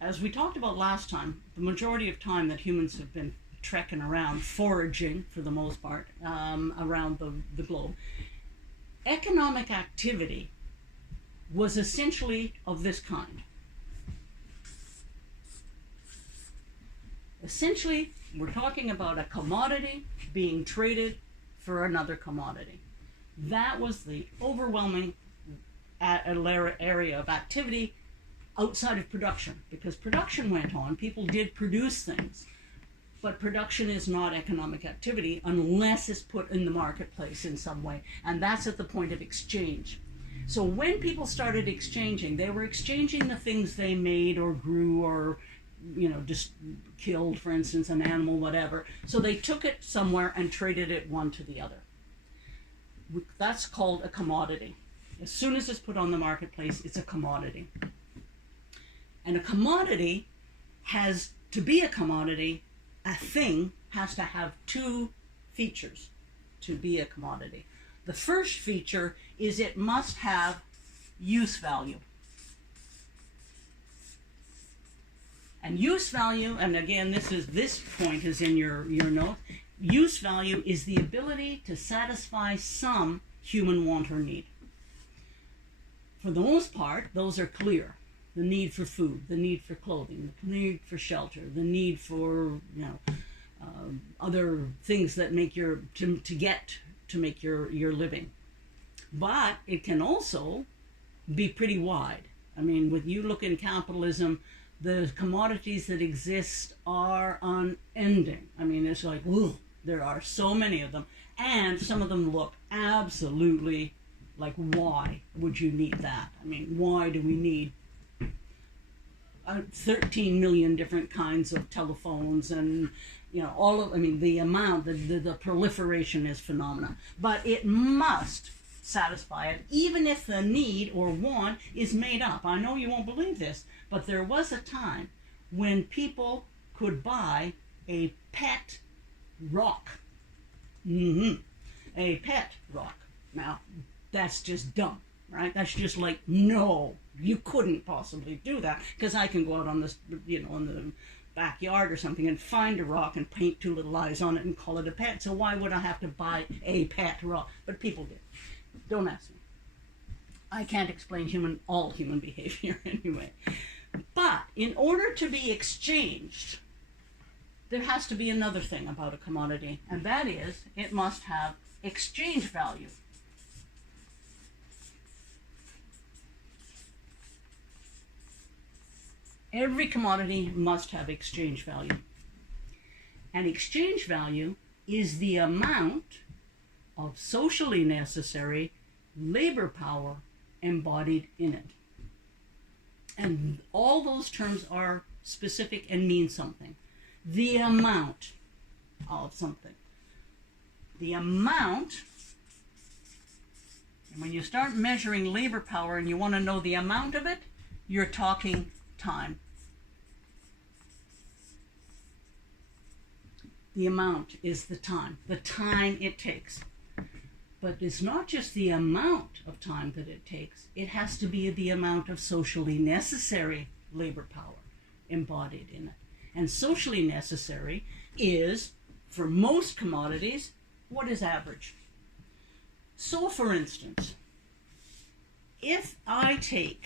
as we talked about last time, the majority of time that humans have been trekking around, foraging for the most part, around the globe, economic activity was essentially of this kind. Essentially, we're talking about a commodity being traded for another commodity. That was the overwhelming area of activity outside of production, because production went on, people did produce things, but production is not economic activity unless it's put in the marketplace in some way, and that's at the point of exchange. So when people started exchanging, they were exchanging the things they made or grew or, you know, just killed, for instance, an animal, whatever. So they took it somewhere and traded it one to the other. That's called a commodity. As soon as it's put on the marketplace, it's a commodity. And a commodity has, to be a commodity, a thing has to have two features to be a commodity. The first feature is it must have use value. And use value, and again, this point is in your note, use value is the ability to satisfy some human want or need. For the most part, those are clear. The need for food, the need for clothing, the need for shelter, the need for, you know, other things that make to make your living. But it can also be pretty wide. I mean, when you look in capitalism, the commodities that exist are unending. I mean, it's like, ooh, there are so many of them, and some of them look absolutely like, why would you need that? I mean, why do we need 13 million different kinds of telephones and, you know, all of, I mean, the amount, the proliferation is phenomenal. But it must satisfy it, even if the need or want is made up. I know you won't believe this, but there was a time when people could buy a pet rock. A pet rock. Now, that's just dumb, right? That's just like, no, you couldn't possibly do that, because I can go out on this, you know, in the backyard or something and find a rock and paint two little eyes on it and call it a pet. So why would I have to buy a pet rock? But people did. Don't ask me. I can't explain all human behavior anyway. But in order to be exchanged, there has to be another thing about a commodity, and that is it must have exchange value. Every commodity must have exchange value. And exchange value is the amount of socially necessary labor power embodied in it. And all those terms are specific and mean something. The amount of something. The amount, and when you start measuring labor power and you want to know the amount of it, you're talking time. The amount is the time it takes. But it's not just the amount of time that it takes, it has to be the amount of socially necessary labor power embodied in it. And socially necessary is, for most commodities, what is average. So for instance, if I take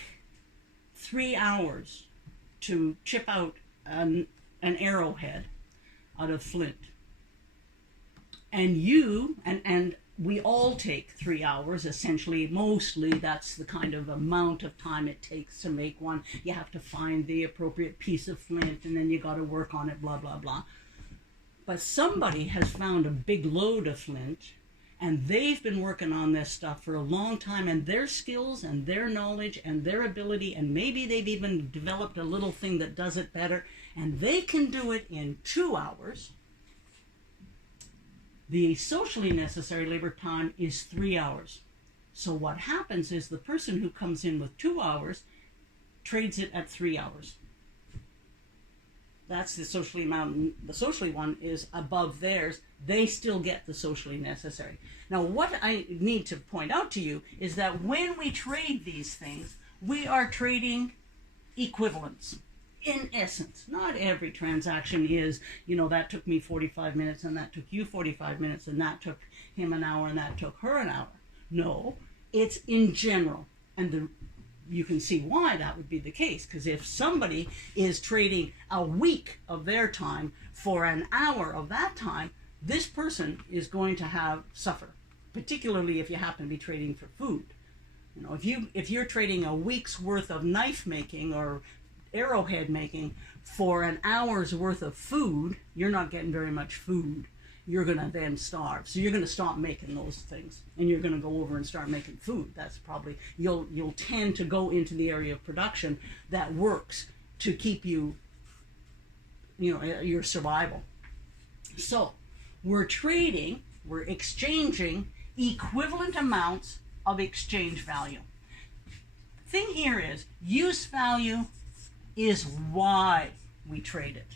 3 hours to chip out an arrowhead out of flint, and you, and we all take 3 hours, essentially, mostly that's the kind of amount of time it takes to make one. You have to find the appropriate piece of flint, and then you got to work on it, blah, blah, blah. But somebody has found a big load of flint, and they've been working on this stuff for a long time, and their skills and their knowledge and their ability, and maybe they've even developed a little thing that does it better, and they can do it in 2 hours. The socially necessary labor time is 3 hours. So what happens is the person who comes in with 2 hours trades it at 3 hours. That's the socially amount. The socially one is above theirs. They still get the socially necessary. Now, what I need to point out to you is that when we trade these things, we are trading equivalence. in essence. Not every transaction is, that took me 45 minutes and that took you 45 minutes and that took him an hour and that took her an hour. No, it's in general. And you can see why that would be the case, because if somebody is trading a week of their time for an hour of that time, this person is going to suffer, particularly if you happen to be trading for food. If you're trading a week's worth of knife making or arrowhead making for an hour's worth of food, you're not getting very much food. You're going to then starve. So you're going to stop making those things, and you're going to go over and start making food. That's probably, you'll tend to go into the area of production that works to keep you, your survival. So we're exchanging equivalent amounts of exchange value. Thing here is, use value is why we trade it,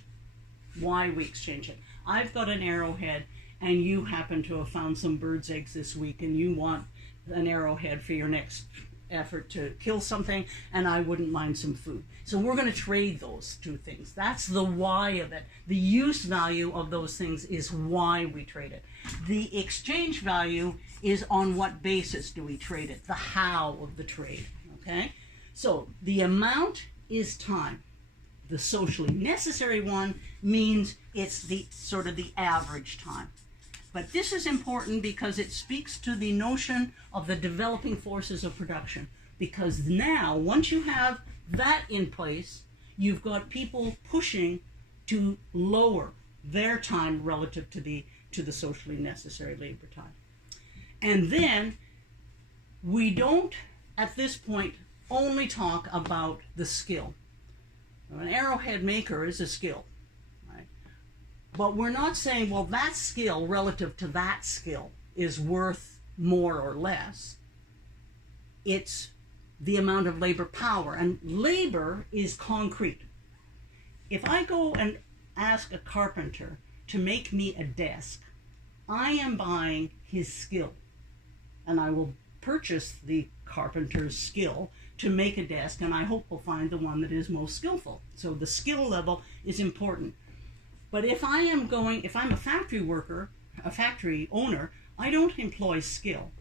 why we exchange it. I've got an arrowhead, and you happen to have found some bird's eggs this week, and you want an arrowhead for your next effort to kill something, and I wouldn't mind some food. So we're going to trade those two things. That's the why of it. The use value of those things is why we trade it. The exchange value is on what basis do we trade it, the how of the trade, okay? So the amount is time. The socially necessary one means it's the sort of the average time. But this is important because it speaks to the notion of the developing forces of production. Because now, once you have that in place, you've got people pushing to lower their time relative to the socially necessary labor time. And then we don't, at this point, only talk about the skill. An arrowhead maker is a skill, right? But we're not saying, well, that skill relative to that skill is worth more or less. It's the amount of labor power, and labor is concrete. If I go and ask a carpenter to make me a desk, I am buying his skill, and I will purchase the carpenter's skill to make a desk, and I hope we'll find the one that is most skillful. So the skill level is important. But if I'm a factory worker, a factory owner, I don't employ skill.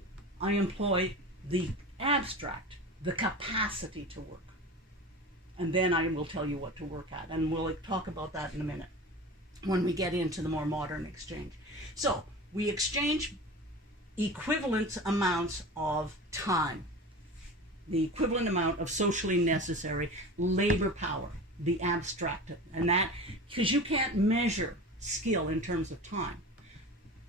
I employ the abstract, the capacity to work. And then I will tell you what to work at. And we'll talk about that in a minute when we get into the more modern exchange. So we exchange equivalent amounts of time, the equivalent amount of socially necessary labor power, the abstract, and that, because you can't measure skill in terms of time.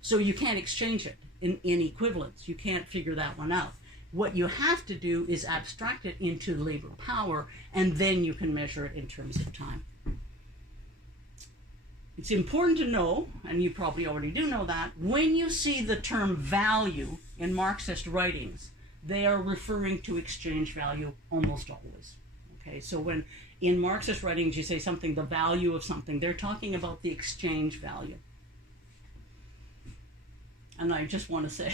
So you can't exchange it in equivalence. You can't figure that one out. What you have to do is abstract it into labor power, and then you can measure it in terms of time. It's important to know, and you probably already do know that, when you see the term value in Marxist writings, they are referring to exchange value almost always. Okay, so when in Marxist writings you say something, the value of something, they're talking about the exchange value. And I just want to say,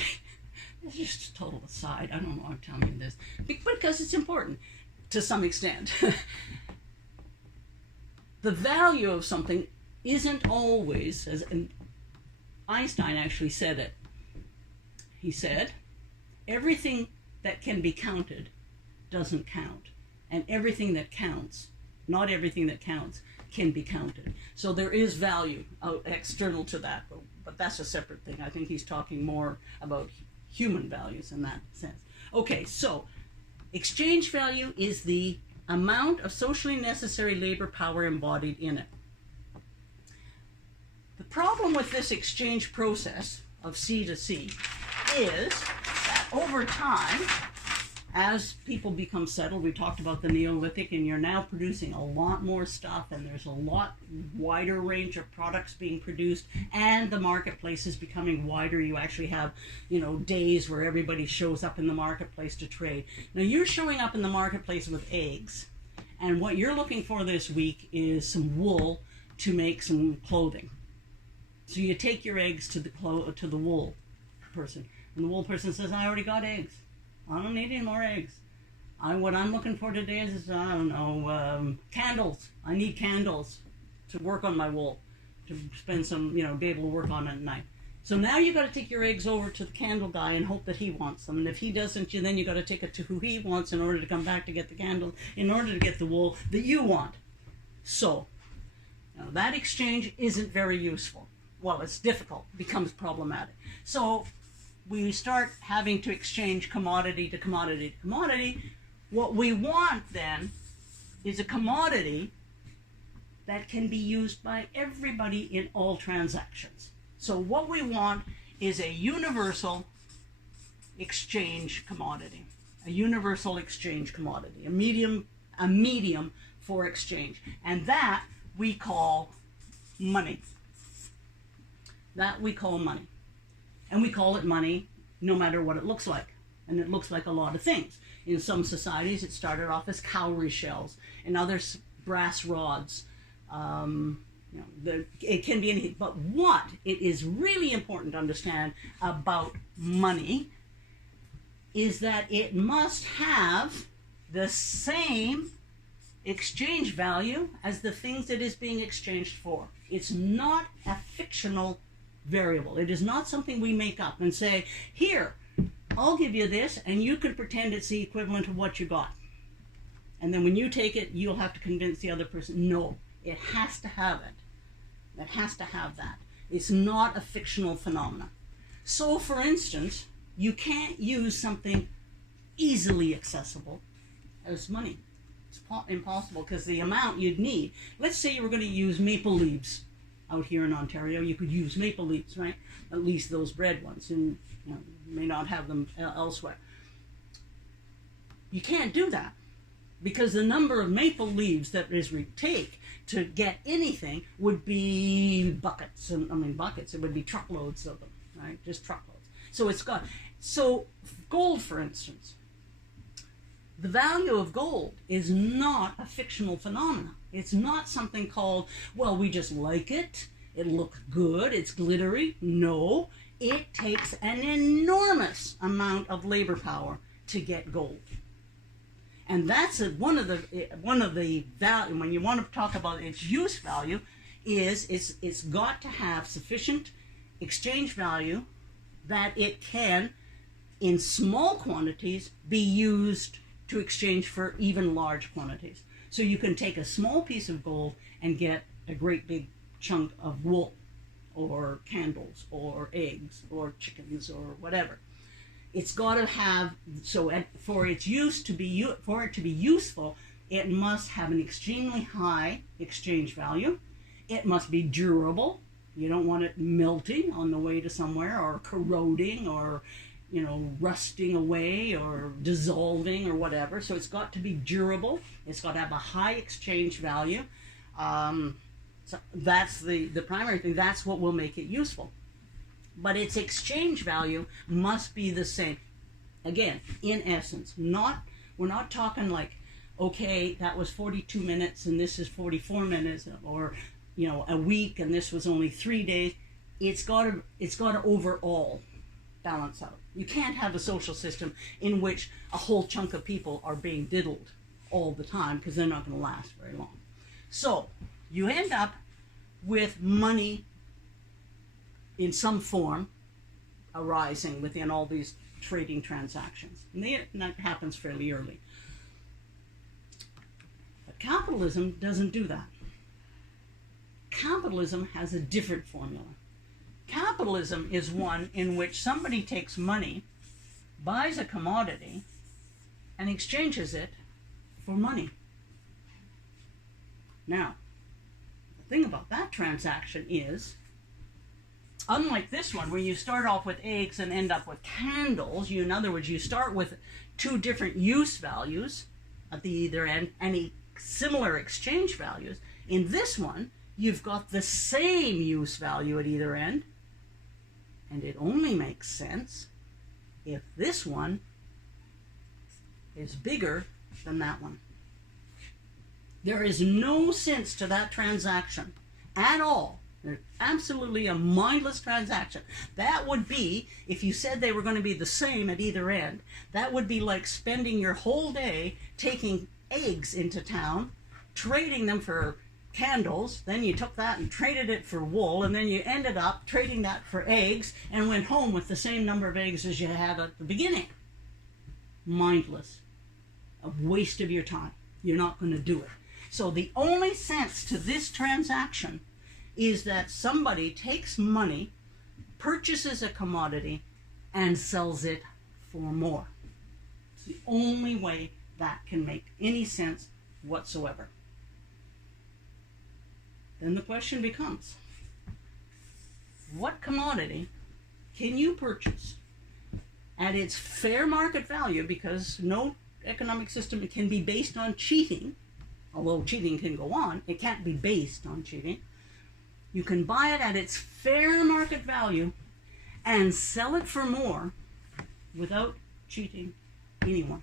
it's just a total aside, I don't know why I'm telling you this, because it's important to some extent. The value of something isn't always, and Einstein actually said it. He said, everything that can be counted doesn't count. And everything that counts, not everything that counts, can be counted. So there is value external to that, but that's a separate thing. I think he's talking more about human values in that sense. Okay, so exchange value is the amount of socially necessary labor power embodied in it. The problem with this exchange process of C to C is that over time, as people become settled, we talked about the Neolithic, and you're now producing a lot more stuff, and there's a lot wider range of products being produced, and the marketplace is becoming wider. You actually have, days where everybody shows up in the marketplace to trade. Now you're showing up in the marketplace with eggs, and what you're looking for this week is some wool to make some clothing. So you take your eggs to the wool person, and the wool person says, I already got eggs. I don't need any more eggs. What I'm looking for today is, I don't know, candles. I need candles to work on my wool, to spend some, be able to work on it at night. So now you got to take your eggs over to the candle guy and hope that he wants them. And if he doesn't, then you got to take it to who he wants in order to come back to get the candle, in order to get the wool that you want. So that exchange isn't very useful. Well, it's difficult, becomes problematic. So we start having to exchange commodity to commodity to commodity. What we want then is a commodity that can be used by everybody in all transactions. So what we want is a universal exchange commodity, a universal exchange commodity, a medium for exchange. And that we call money. That we call money. And we call it money no matter what it looks like. And it looks like a lot of things. In some societies, it started off as cowrie shells. In others, brass rods. It can be anything. But what it is really important to understand about money is that it must have the same exchange value as the things it is being exchanged for. It's not a fictional variable. It is not something we make up and say, here, I'll give you this, and you can pretend it's the equivalent of what you got. And then when you take it, you'll have to convince the other person. No, it has to have it. It has to have that. It's not a fictional phenomenon. So, for instance, you can't use something easily accessible as money. It's impossible, because the amount you'd need, let's say you were going to use maple leaves out here in Ontario. You could use maple leaves, right? At least those red ones, and you may not have them elsewhere. You can't do that, because the number of maple leaves that is take to get anything would be buckets. And I mean buckets, it would be truckloads of them, right? Just truckloads. So gold, for instance, the value of gold is not a fictional phenomenon. It's not something called, well, we just like it, it looks good, it's glittery. No, it takes an enormous amount of labor power to get gold. And that's one of the value, when you want to talk about its use value, is it's got to have sufficient exchange value that it can, in small quantities, be used to exchange for even large quantities. So you can take a small piece of gold and get a great big chunk of wool, or candles, or eggs, or chickens, or whatever. It's got to have, for it to be useful, it must have an extremely high exchange value. It must be durable. You don't want it melting on the way to somewhere, or corroding, or rusting away, or dissolving, or whatever. So it's got to be durable. It's got to have a high exchange value. So that's the primary thing. That's what will make it useful. But its exchange value must be the same. Again, in essence, we're not talking like, okay, that was 42 minutes and this is 44 minutes, or a week and this was only 3 days. It's got to overall balance out. You can't have a social system in which a whole chunk of people are being diddled all the time, because they're not going to last very long. So you end up with money in some form arising within all these trading transactions. And that happens fairly early. But capitalism doesn't do that. Capitalism has a different formula. Capitalism is one in which somebody takes money, buys a commodity, and exchanges it for money. Now, the thing about that transaction is, unlike this one, where you start off with eggs and end up with candles, in other words, you start with two different use values at the either end, and similar exchange values. In this one, you've got the same use value at either end, and it only makes sense if this one is bigger than that one. There is no sense to that transaction at all They're absolutely a mindless transaction. That would be, if you said they were going to be the same at either end, that would be like spending your whole day taking eggs into town, trading them for candles, then you took that and traded it for wool, and then you ended up trading that for eggs and went home with the same number of eggs as you had at the beginning. Mindless. A waste of your time. You're not going to do it. So the only sense to this transaction is that somebody takes money, purchases a commodity, and sells it for more. It's the only way that can make any sense whatsoever. Then the question becomes, what commodity can you purchase at its fair market value, because no economic system can be based on cheating, although cheating can go on, it can't be based on cheating. You can buy it at its fair market value and sell it for more without cheating anyone.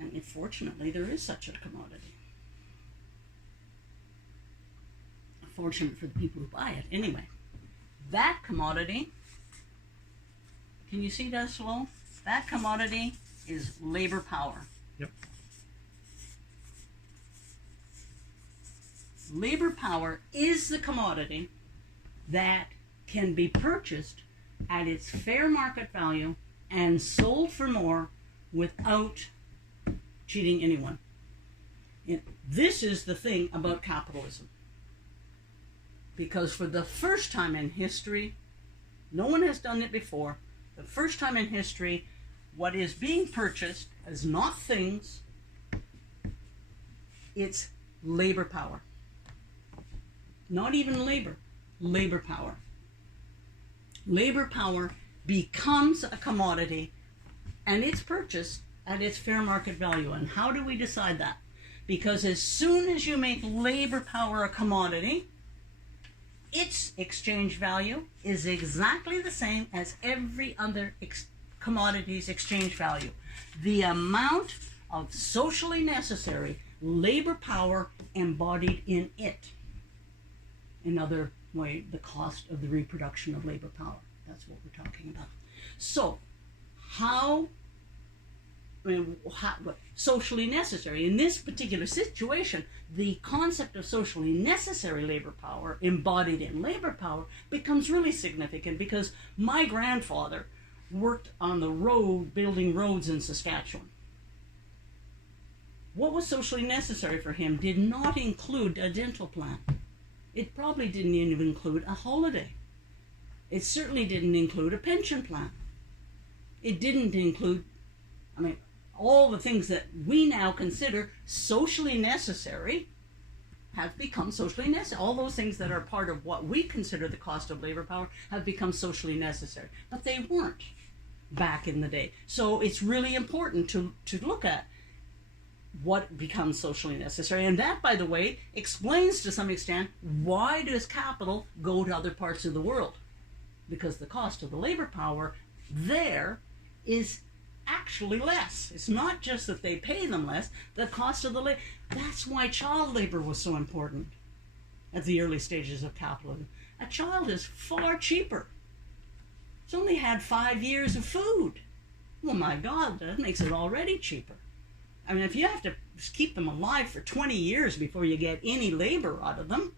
And unfortunately, there is such a commodity. Fortunate for the people who buy it. Anyway, that commodity, can you see that slow? That commodity is labor power. Yep. Labor power is the commodity that can be purchased at its fair market value and sold for more without cheating anyone. And this is the thing about capitalism. Because for the first time in history, no one has done it before, the first time in history, what is being purchased is not things, it's labor power. Not even labor, labor power. Labor power becomes a commodity and it's purchased at its fair market value. And how do we decide that? Because as soon as you make labor power a commodity, its exchange value is exactly the same as every other commodity's exchange value. The amount of socially necessary labor power embodied in it. Another way, the cost of the reproduction of labor power. That's what we're talking about. So, socially necessary. In this particular situation, the concept of socially necessary labor power embodied in labor power becomes really significant, because my grandfather worked on the road, building roads in Saskatchewan. What was socially necessary for him did not include a dental plan. It probably didn't even include a holiday. It certainly didn't include a pension plan. It didn't include, all the things that we now consider socially necessary have become socially necessary. All those things that are part of what we consider the cost of labor power have become socially necessary. But they weren't back in the day. So it's really important to look at what becomes socially necessary. And that, by the way, explains to some extent why does capital go to other parts of the world? Because the cost of the labor power there is actually less. It's not just that they pay them less, the cost of the labor. That's why child labor was so important at the early stages of capitalism. A child is far cheaper. It's only had 5 years of food. Well, my God, that makes it already cheaper. If you have to keep them alive for 20 years before you get any labor out of them,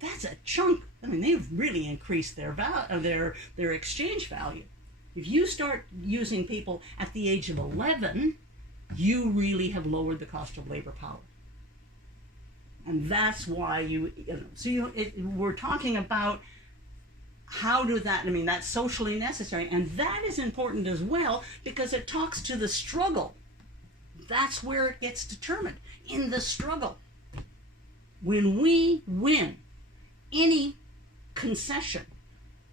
that's a chunk. They've really increased their their exchange value. If you start using people at the age of 11, you really have lowered the cost of labor power. And that's why we're talking about how do that, that's socially necessary. And that is important as well, because it talks to the struggle. That's where it gets determined, in the struggle. When we win any concession,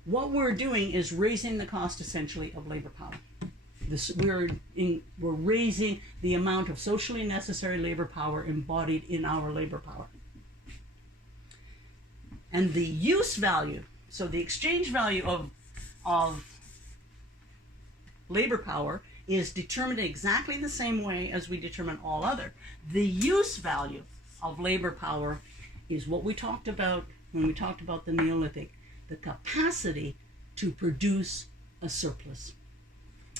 what we're doing is raising the cost, essentially, of labor power. We're raising the amount of socially necessary labor power embodied in our labor power. And the use value, so the exchange value of labor power, is determined exactly the same way as we determine all other. The use value of labor power is what we talked about when we talked about the Neolithic, the capacity to produce a surplus.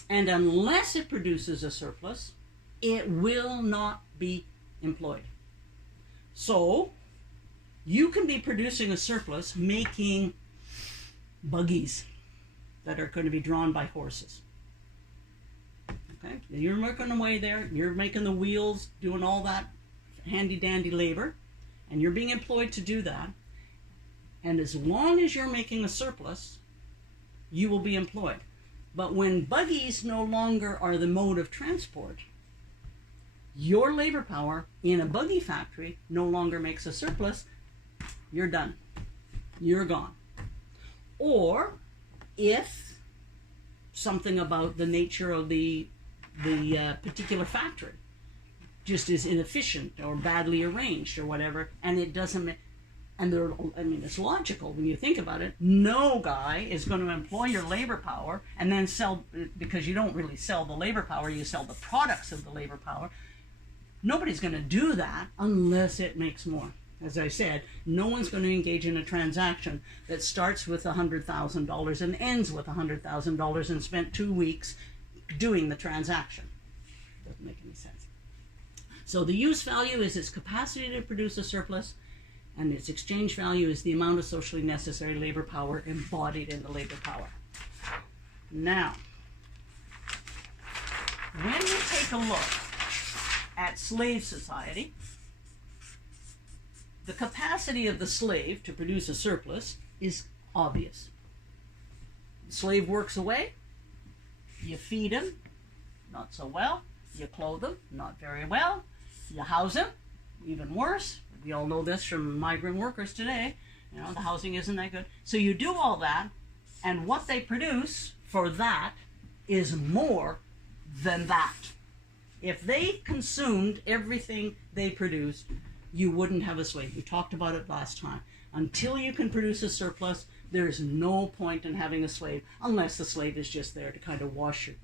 And unless it produces a surplus, it will not be employed. So you can be producing a surplus, making buggies that are going to be drawn by horses. Okay, you're working away there, you're making the wheels, doing all that handy dandy labor, and you're being employed to do that. And as long as you're making a surplus, you will be employed. But when buggies no longer are the mode of transport, your labor power in a buggy factory no longer makes a surplus, you're done. You're gone. Or if something about the nature of the particular factory just is inefficient or badly arranged or whatever, and it doesn't, and there, I mean, it's logical when you think about it. No guy is going to employ your labor power and then sell, because you don't really sell the labor power, you sell the products of the labor power. Nobody's going to do that unless it makes more. As I said, no one's going to engage in a transaction that starts with $100,000 and ends with $100,000 and spent 2 weeks doing the transaction. Doesn't make any sense. So the use value is its capacity to produce a surplus, and its exchange value is the amount of socially necessary labor power embodied in the labor power. Now, when we take a look at slave society, the capacity of the slave to produce a surplus is obvious. The slave works away, you feed him, not so well, you clothe him, not very well, you house him, even worse. We all know this from migrant workers today. You know, the housing isn't that good. So you do all that, and what they produce for that is more than that. If they consumed everything they produced, you wouldn't have a slave. We talked about it last time. Until you can produce a surplus, there is no point in having a slave, unless the slave is just there to kind of wash your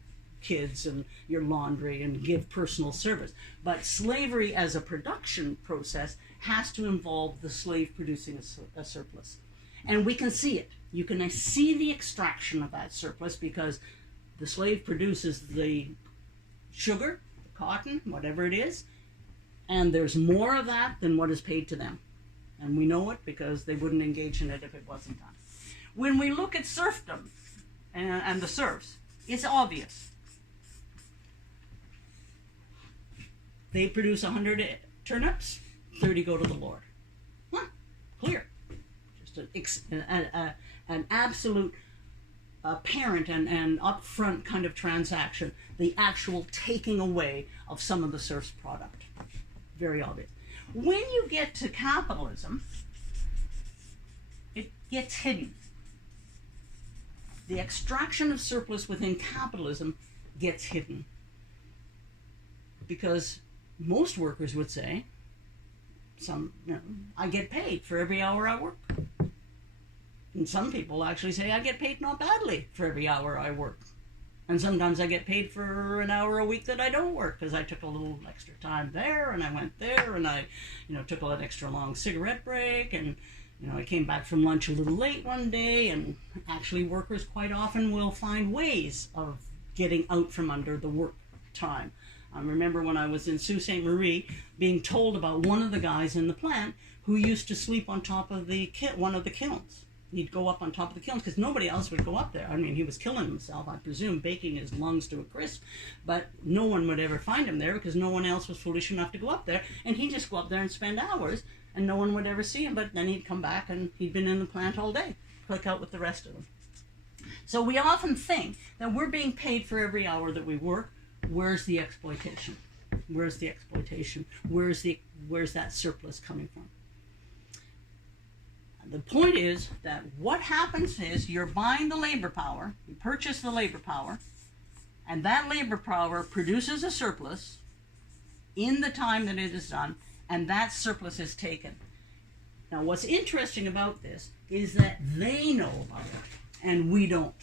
kids and your laundry and give personal service. But slavery as a production process has to involve the slave producing a surplus. And we can see it. You can see the extraction of that surplus because the slave produces the sugar, the cotton, whatever it is, and there's more of that than what is paid to them. And we know it because they wouldn't engage in it if it wasn't done. When we look at serfdom and the serfs, it's obvious. They produce 100 turnips, 30 go to the Lord. Huh, clear. Just an absolute apparent and upfront kind of transaction, the actual taking away of some of the serf's product. Very obvious. When you get to capitalism, it gets hidden. The extraction of surplus within capitalism gets hidden. Because most workers would say, I get paid for every hour I work. And some people actually say, I get paid not badly for every hour I work. And sometimes I get paid for an hour a week that I don't work because I took a little extra time there and I went there and I, took an extra long cigarette break and, I came back from lunch a little late one day. And actually workers quite often will find ways of getting out from under the work time. I remember when I was in Sault Ste. Marie being told about one of the guys in the plant who used to sleep on top of one of the kilns. He'd go up on top of the kilns because nobody else would go up there. I mean, he was killing himself, I presume, baking his lungs to a crisp, but no one would ever find him there because no one else was foolish enough to go up there, and he'd just go up there and spend hours, and no one would ever see him, but then he'd come back and he'd been in the plant all day, click out with the rest of them. So we often think that we're being paid for every hour that we work. Where's the exploitation? Where's the exploitation? Where's that surplus coming from? The point is that what happens is you're buying the labor power, you purchase the labor power, and that labor power produces a surplus in the time that it is done, and that surplus is taken. Now what's interesting about this is that they know about it, and we don't.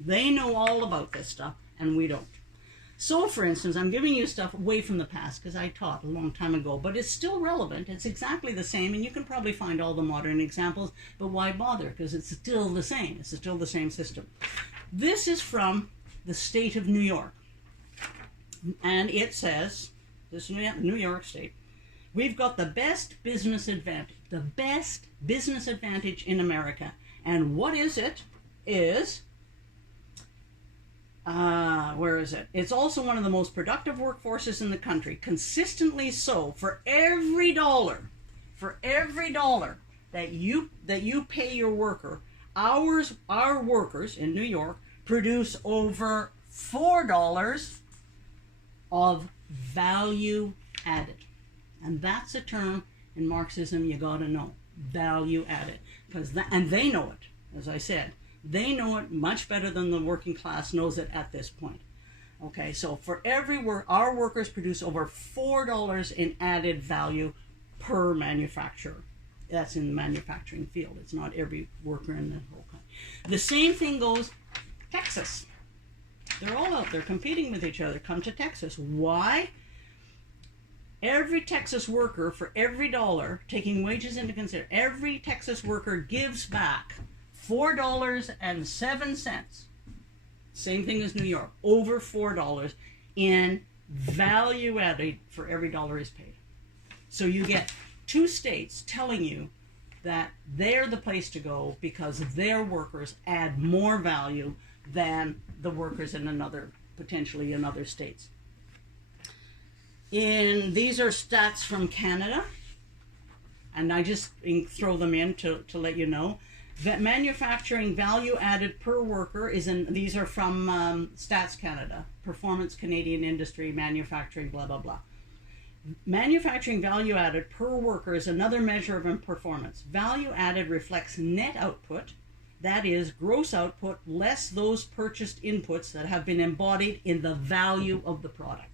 They know all about this stuff, and we don't. So, for instance, I'm giving you stuff away from the past because I taught a long time ago, but it's still relevant. It's exactly the same, and you can probably find all the modern examples, but why bother? Because it's still the same. It's still the same system. This is from the state of New York, and it says, this is New York State, we've got the best business advantage in America. And what is it? Where is it? It's also one of the most productive workforces in the country, consistently so. For every dollar that you pay your worker, our workers in New York produce over $4 of value added. And that's a term in Marxism you got to know. Value added. And they know it, as I said. They know it much better than the working class knows it at this point. Okay, so for every our workers produce over $4 in added value per manufacturer. That's in the manufacturing field. It's not every worker in the whole country. The same thing goes Texas. They're all out there competing with each other. Come to Texas. Why? Every Texas worker, for every dollar, taking wages into consideration, every Texas worker gives back $4.07. Same thing as New York. Over $4 in value added for every dollar is paid. So you get two states telling you that they're the place to go because their workers add more value than the workers in potentially in other states. These are stats from Canada, and I just throw them in to let you know that manufacturing value added per worker these are from Stats Canada, Performance Canadian Industry, Manufacturing, blah, blah, blah. Manufacturing value added per worker is another measure of performance. Value added reflects net output, that is, gross output less those purchased inputs that have been embodied in the value of the product.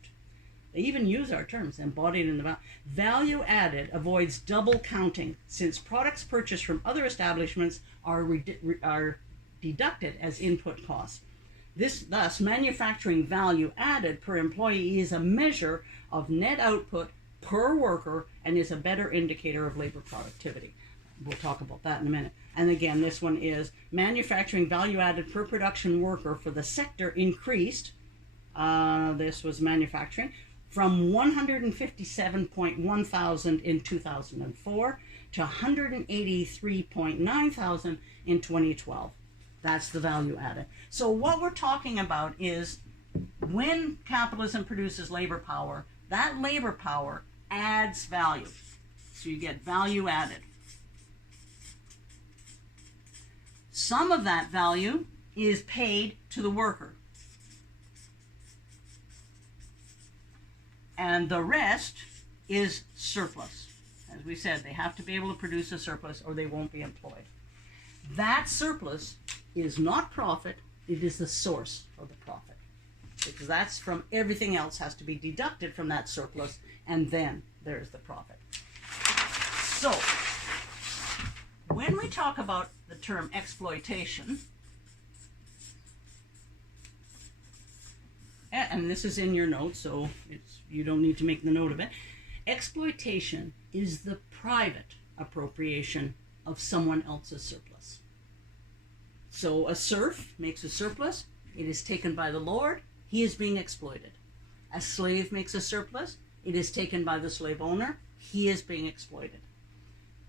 They even use our terms, embodied in the value. Value added avoids double counting, since products purchased from other establishments are deducted as input costs. Thus, manufacturing value added per employee is a measure of net output per worker and is a better indicator of labor productivity. We'll talk about that in a minute. And again, this one is manufacturing value added per production worker for the sector increased, this was manufacturing, from 157.1 thousand in 2004 to 183.9 thousand in 2012. That's the value added. So what we're talking about is when capitalism produces labor power, that labor power adds value. So you get value added. Some of that value is paid to the worker. And the rest is surplus. As we said, they have to be able to produce a surplus or they won't be employed. That surplus is not profit, it is the source of the profit. Because that's from everything else has to be deducted from that surplus, and then there's the profit. So, when we talk about the term exploitation, and this is in your notes, so you don't need to make the note of it. Exploitation is the private appropriation of someone else's surplus. So a serf makes a surplus, it is taken by the lord, he is being exploited. A slave makes a surplus, it is taken by the slave owner, he is being exploited.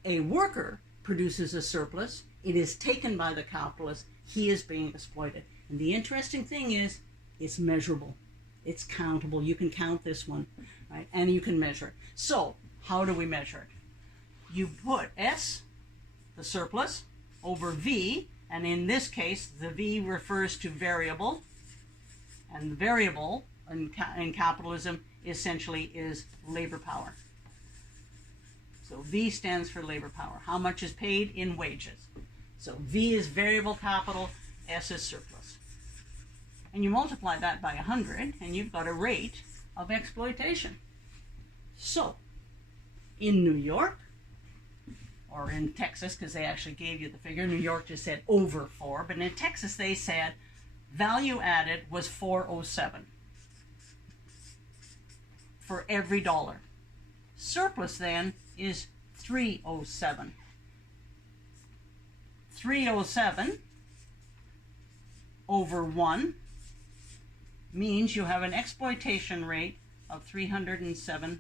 A worker produces a surplus, it is taken by the capitalist, he is being exploited. And the interesting thing is, it's measurable. It's countable. You can count this one, right? And you can measure it. So, how do we measure it? You put S, the surplus, over V, and in this case, the V refers to variable, and the variable in capitalism essentially is labor power. So V stands for labor power. How much is paid in wages? So V is variable capital, S is surplus. And you multiply that by 100, and you've got a rate of exploitation. So, in New York, or in Texas, because they actually gave you the figure, New York just said over 4, but in Texas they said value added was 407. for every dollar. Surplus then is 307. 307 over 1 means you have an exploitation rate of 307%.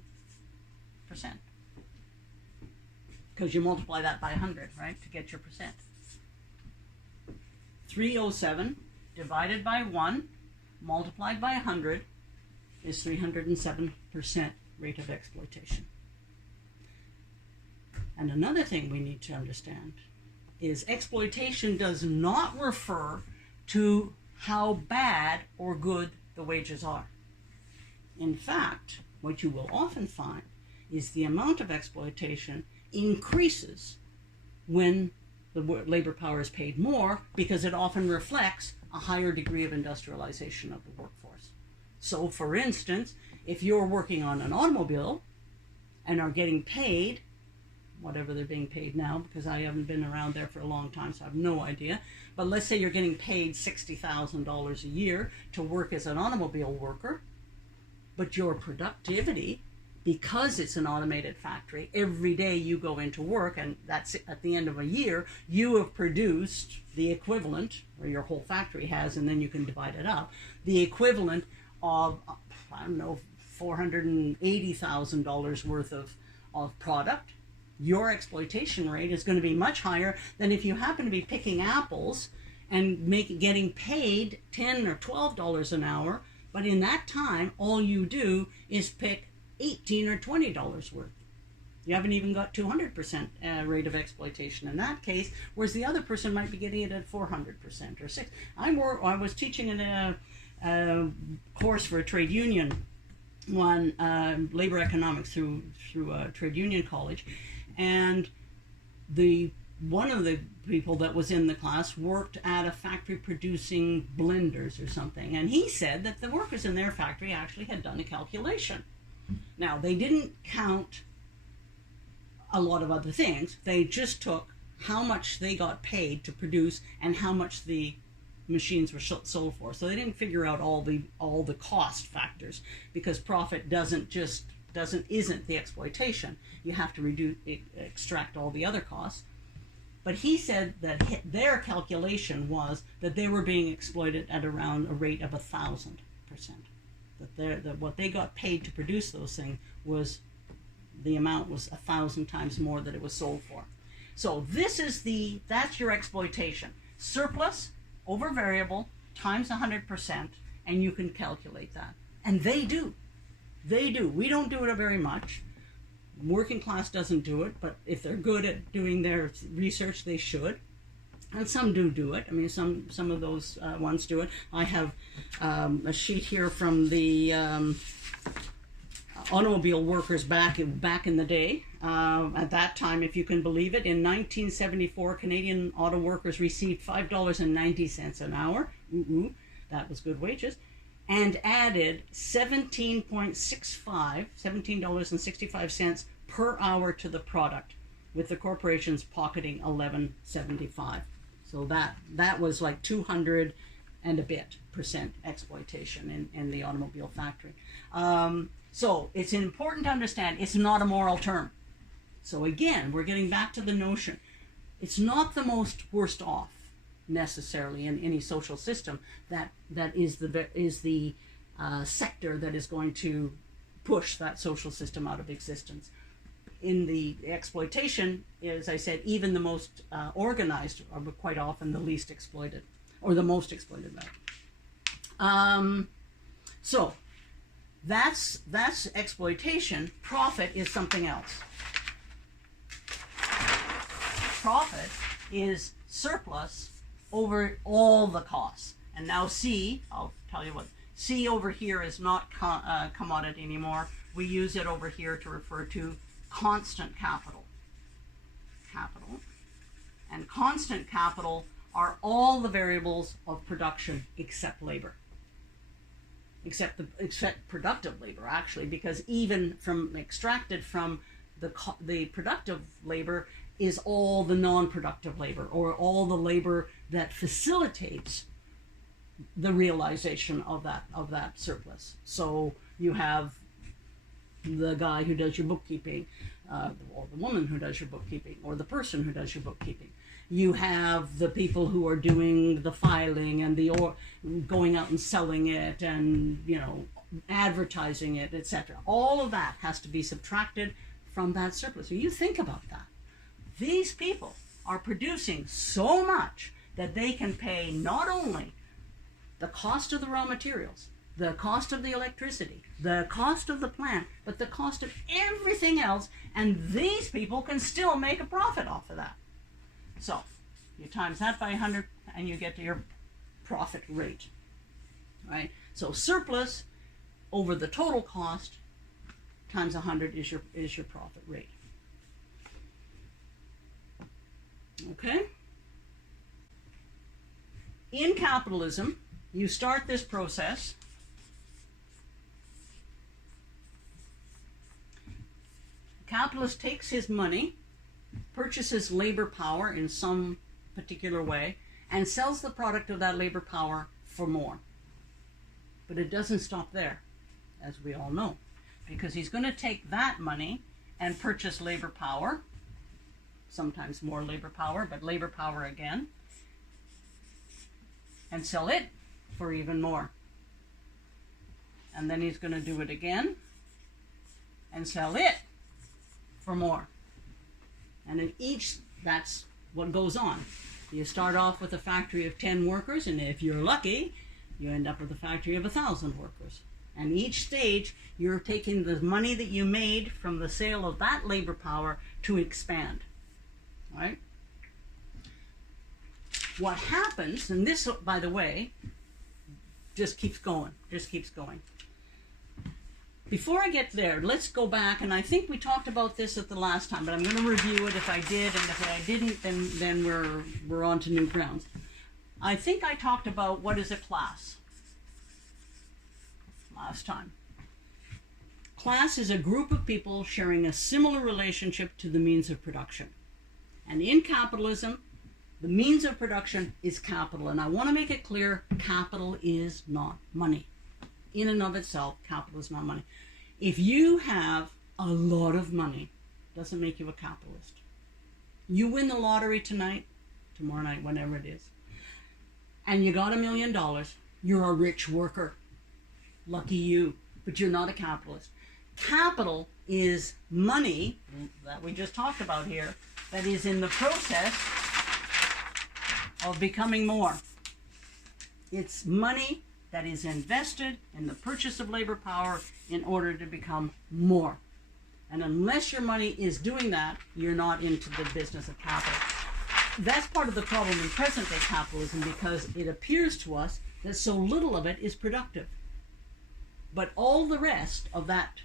Because you multiply that by 100, right, to get your percent. 307 divided by 1 multiplied by 100 is 307% rate of exploitation. And another thing we need to understand is exploitation does not refer to how bad or good the wages are. In fact, what you will often find is the amount of exploitation increases when the labor power is paid more, because it often reflects a higher degree of industrialization of the workforce. So, for instance, if you're working on an automobile and are getting paid whatever they're being paid now, because I haven't been around there for a long time, so I have no idea, but let's say you're getting paid $60,000 a year to work as an automobile worker, but your productivity, because it's an automated factory, every day you go into work, and that's at the end of a year, you have produced the equivalent, or your whole factory has, and then you can divide it up, the equivalent of, I don't know, $480,000 worth of product. Your exploitation rate is going to be much higher than if you happen to be picking apples and getting paid $10 or $12 an hour, but in that time, all you do is pick $18 or $20 worth. You haven't even got 200% rate of exploitation in that case, whereas the other person might be getting it at 400% or 6%. I was teaching in a course for a trade union, labor economics through a trade union college, and one of the people that was in the class worked at a factory producing blenders or something, and he said that the workers in their factory actually had done a calculation. Now, they didn't count a lot of other things. They just took how much they got paid to produce and how much the machines were sold for. So they didn't figure out all the cost factors, because profit isn't the exploitation. You have to extract all the other costs. But he said that their calculation was that they were being exploited at around a rate of 1,000%. That what they got paid to produce those things was, the amount was 1,000 times more that it was sold for. So that's your exploitation. Surplus over variable times 100%, and you can calculate that. And they do. We don't do it very much. Working class doesn't do it, but if they're good at doing their research, they should. And some do it. I mean, some of those ones do it. I have a sheet here from the automobile workers back in the day. At that time, if you can believe it, in 1974, Canadian auto workers received $5.90 an hour. That was good wages. And added $17.65 per hour to the product, with the corporations pocketing $11.75. So that was like 200 and a bit % exploitation in the automobile factory. So it's important to understand it's not a moral term. So again, we're getting back to the notion. It's not the most worst off necessarily in any social system that is the sector that is going to push that social system out of existence. In the exploitation, as I said, even the most organized are quite often the least exploited, or the most exploited. So that's exploitation. Profit is something else. Profit is surplus over all the costs. And now C, I'll tell you what, C over here is not commodity anymore. We use it over here to refer to constant capital. And constant capital are all the variables of production except labor. Except productive labor, actually, because even extracted from the productive labor is all the non-productive labor, or all the labor that facilitates the realization of that surplus. So you have the guy who does your bookkeeping, or the woman who does your bookkeeping, or the person who does your bookkeeping. You have the people who are doing the filing and going out and selling it and, advertising it, etc. All of that has to be subtracted from that surplus. So you think about that. These people are producing so much that they can pay not only the cost of the raw materials, the cost of the electricity, the cost of the plant, but the cost of everything else, and these people can still make a profit off of that. So you times that by 100 and you get to your profit rate, right? So surplus over the total cost times 100 is your profit rate. Okay? In capitalism, you start this process capitalist takes his money, purchases labor power in some particular way, and sells the product of that labor power for more. But it doesn't stop there, as we all know, because he's going to take that money and purchase labor power, sometimes more labor power, but labor power again, and sell it for even more. And then he's going to do it again and sell it for more. And in each, that's what goes on. You start off with a factory of 10 workers, and if you're lucky, you end up with a factory of 1,000 workers. And each stage, you're taking the money that you made from the sale of that labor power to expand. Right? What happens, and this, by the way, just keeps going. Before I get there, let's go back, and I think we talked about this at the last time, but I'm going to review it if I did, and if I didn't, then we're on to new grounds. I think I talked about what is a class last time. Class is a group of people sharing a similar relationship to the means of production. And in capitalism, the means of production is capital. And I want to make it clear, capital is not money. In and of itself, capital is not money. If you have a lot of money, it doesn't make you a capitalist. You win the lottery tonight, tomorrow night, whenever it is, and you got $1 million, you're a rich worker. Lucky you, but you're not a capitalist. Capital is money that we just talked about here that is in the process of becoming more. It's money that is invested in the purchase of labor power in order to become more. And unless your money is doing that, you're not into the business of capital. That's part of the problem in present-day capitalism, because it appears to us that so little of it is productive. But all the rest of that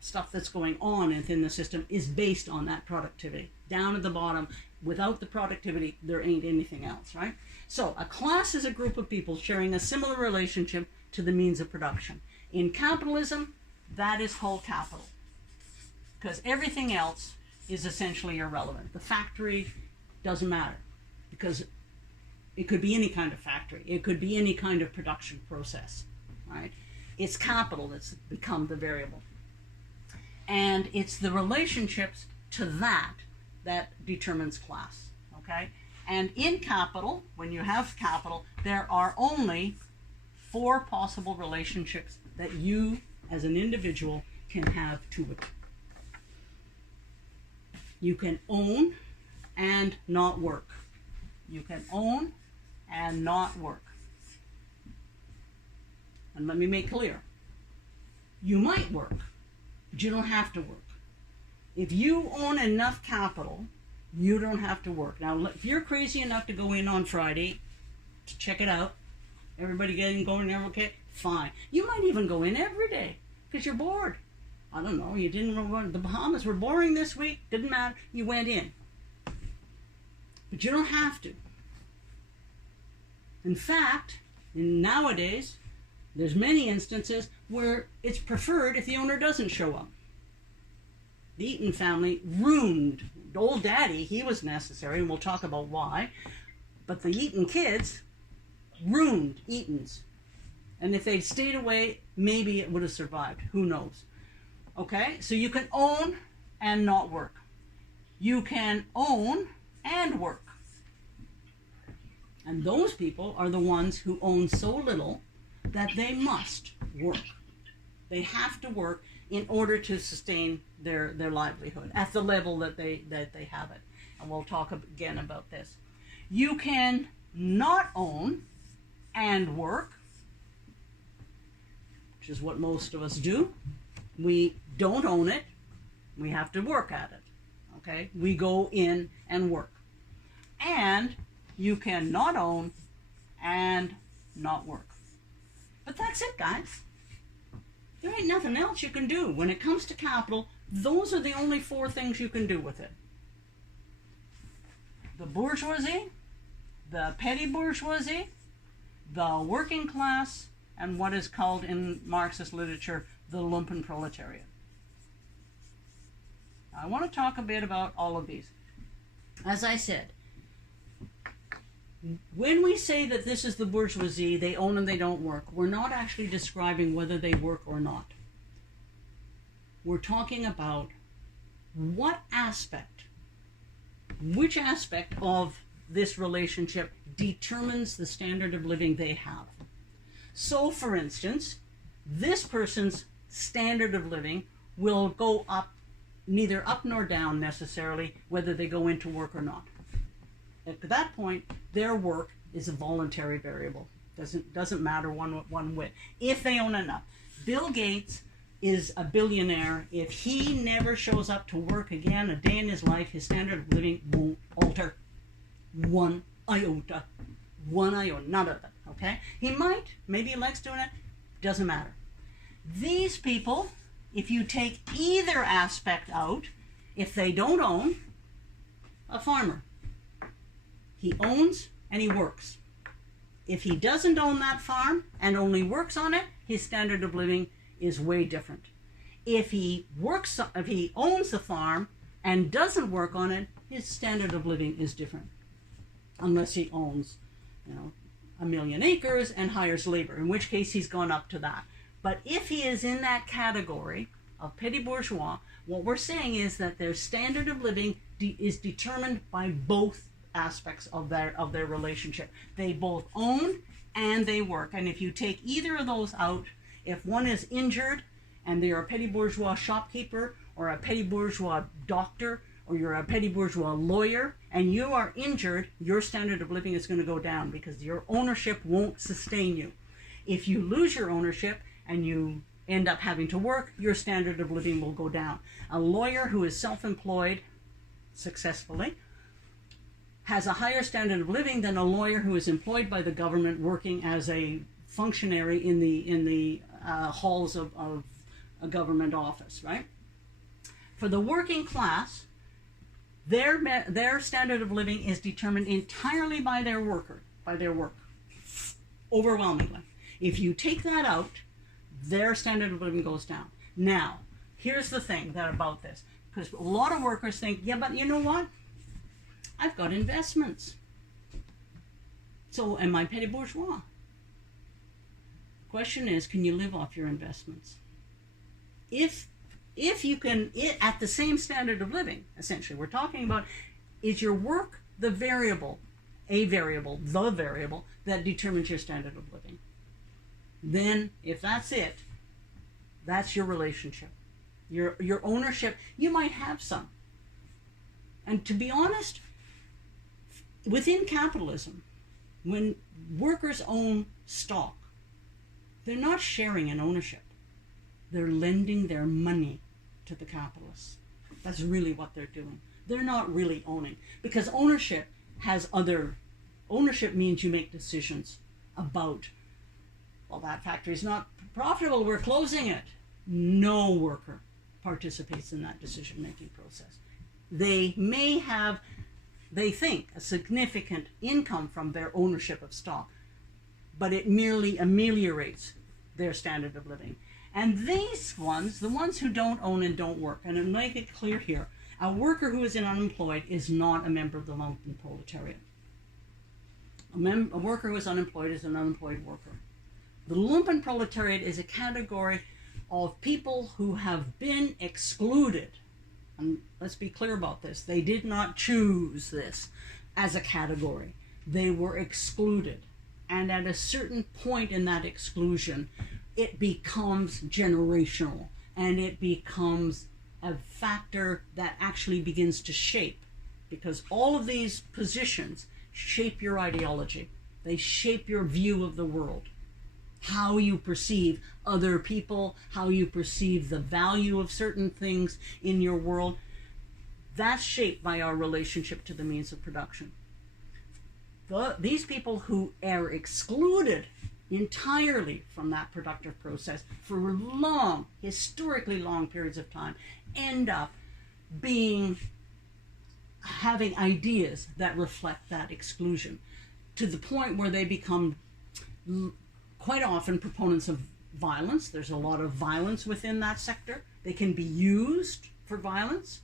stuff that's going on within the system is based on that productivity. Down at the bottom, without the productivity, there ain't anything else, right? So a class is a group of people sharing a similar relationship to the means of production. In capitalism, that is whole capital, because everything else is essentially irrelevant. The factory doesn't matter, because it could be any kind of factory. It could be any kind of production process, right? It's capital that's become the variable. And it's the relationships to that determines class, okay? And in capital, when you have capital, there are only 4 possible relationships that you, as an individual, can have to it. You can own and not work. You can own and not work. And let me make clear, you might work, but you don't have to work. If you own enough capital, you don't have to work. Now, if you're crazy enough to go in on Friday to check it out, everybody going there, okay, fine. You might even go in every day because you're bored. I don't know, you didn't remember, the Bahamas were boring this week, didn't matter, you went in. But you don't have to. In fact, nowadays, there's many instances where it's preferred if the owner doesn't show up. The Eaton family ruined old daddy. He was necessary, and we'll talk about why. But the Eaton kids ruined Eaton's. And if they'd stayed away, maybe it would have survived. Who knows? Okay, so you can own and not work. You can own and work. And those people are the ones who own so little that they must work. They have to work in order to sustain their livelihood at the level that they have it. And we'll talk again about this. You can not own and work, which is what most of us do. We don't own it. We have to work at it. Okay? We go in and work. And you can not own and not work. But that's it, guys. There ain't nothing else you can do. When it comes to capital, those are the only 4 things you can do with it. The bourgeoisie, the petty bourgeoisie, the working class, and what is called in Marxist literature the lumpen proletariat. I want to talk a bit about all of these. As I said, when we say that this is the bourgeoisie, they own and they don't work, we're not actually describing whether they work or not. We're talking about which aspect of this relationship determines the standard of living they have. So, for instance, this person's standard of living will go up, neither up nor down necessarily, whether they go into work or not. At that point, their work is a voluntary variable. Doesn't matter one whit. If they own enough. Bill Gates is a billionaire. If he never shows up to work again a day in his life, his standard of living won't alter. One iota. None of it. Okay? He might. Maybe he likes doing it. Doesn't matter. These people, if you take either aspect out, if they don't own, a farmer. He owns and he works. If he doesn't own that farm and only works on it, his standard of living is way different. If he owns the farm and doesn't work on it, his standard of living is different. Unless he owns, 1 million acres and hires labor, in which case he's gone up to that. But if he is in that category of petty bourgeois, what we're saying is that their standard of living is determined by both aspects of their relationship. They both own and they work. And if you take either of those out, if one is injured and they're a petty bourgeois shopkeeper or a petty bourgeois doctor or you're a petty bourgeois lawyer and you are injured, your standard of living is going to go down because your ownership won't sustain you. If you lose your ownership and you end up having to work, your standard of living will go down. A lawyer who is self-employed successfully has a higher standard of living than a lawyer who is employed by the government working as a functionary in the halls of a government office, right? For the working class, their standard of living is determined entirely by their work, overwhelmingly. If you take that out, their standard of living goes down. Now, here's the thing about this, because a lot of workers think, yeah, but you know what? I've got investments. So am I petty bourgeois? Question is, can you live off your investments? If you can, at the same standard of living, essentially, we're talking about, is your work the variable that determines your standard of living? Then, if that's it, that's your relationship. Your ownership, you might have some. And to be honest, within capitalism, when workers own stock, they're not sharing in ownership. They're lending their money to the capitalists. That's really what they're doing. They're not really owning. Because ownership means you make decisions about, well, that factory is not profitable, we're closing it. No worker participates in that decision-making process. They may have, they think, a significant income from their ownership of stock, but it merely ameliorates their standard of living. And these ones, the ones who don't own and don't work, and to make it clear here, a worker who is unemployed is not a member of the lumpen proletariat. A worker who is unemployed is an unemployed worker. The lumpen proletariat is a category of people who have been excluded. And let's be clear about this. They did not choose this as a category. They were excluded. And at a certain point in that exclusion, it becomes generational, and it becomes a factor that actually begins to shape, because all of these positions shape your ideology. They shape your view of the world, how you perceive other people, how you perceive the value of certain things in your world. That's shaped by our relationship to the means of production. These people who are excluded entirely from that productive process for long, historically long periods of time, end up having ideas that reflect that exclusion, to the point where they become quite often proponents of violence. There's a lot of violence within that sector. They can be used for violence.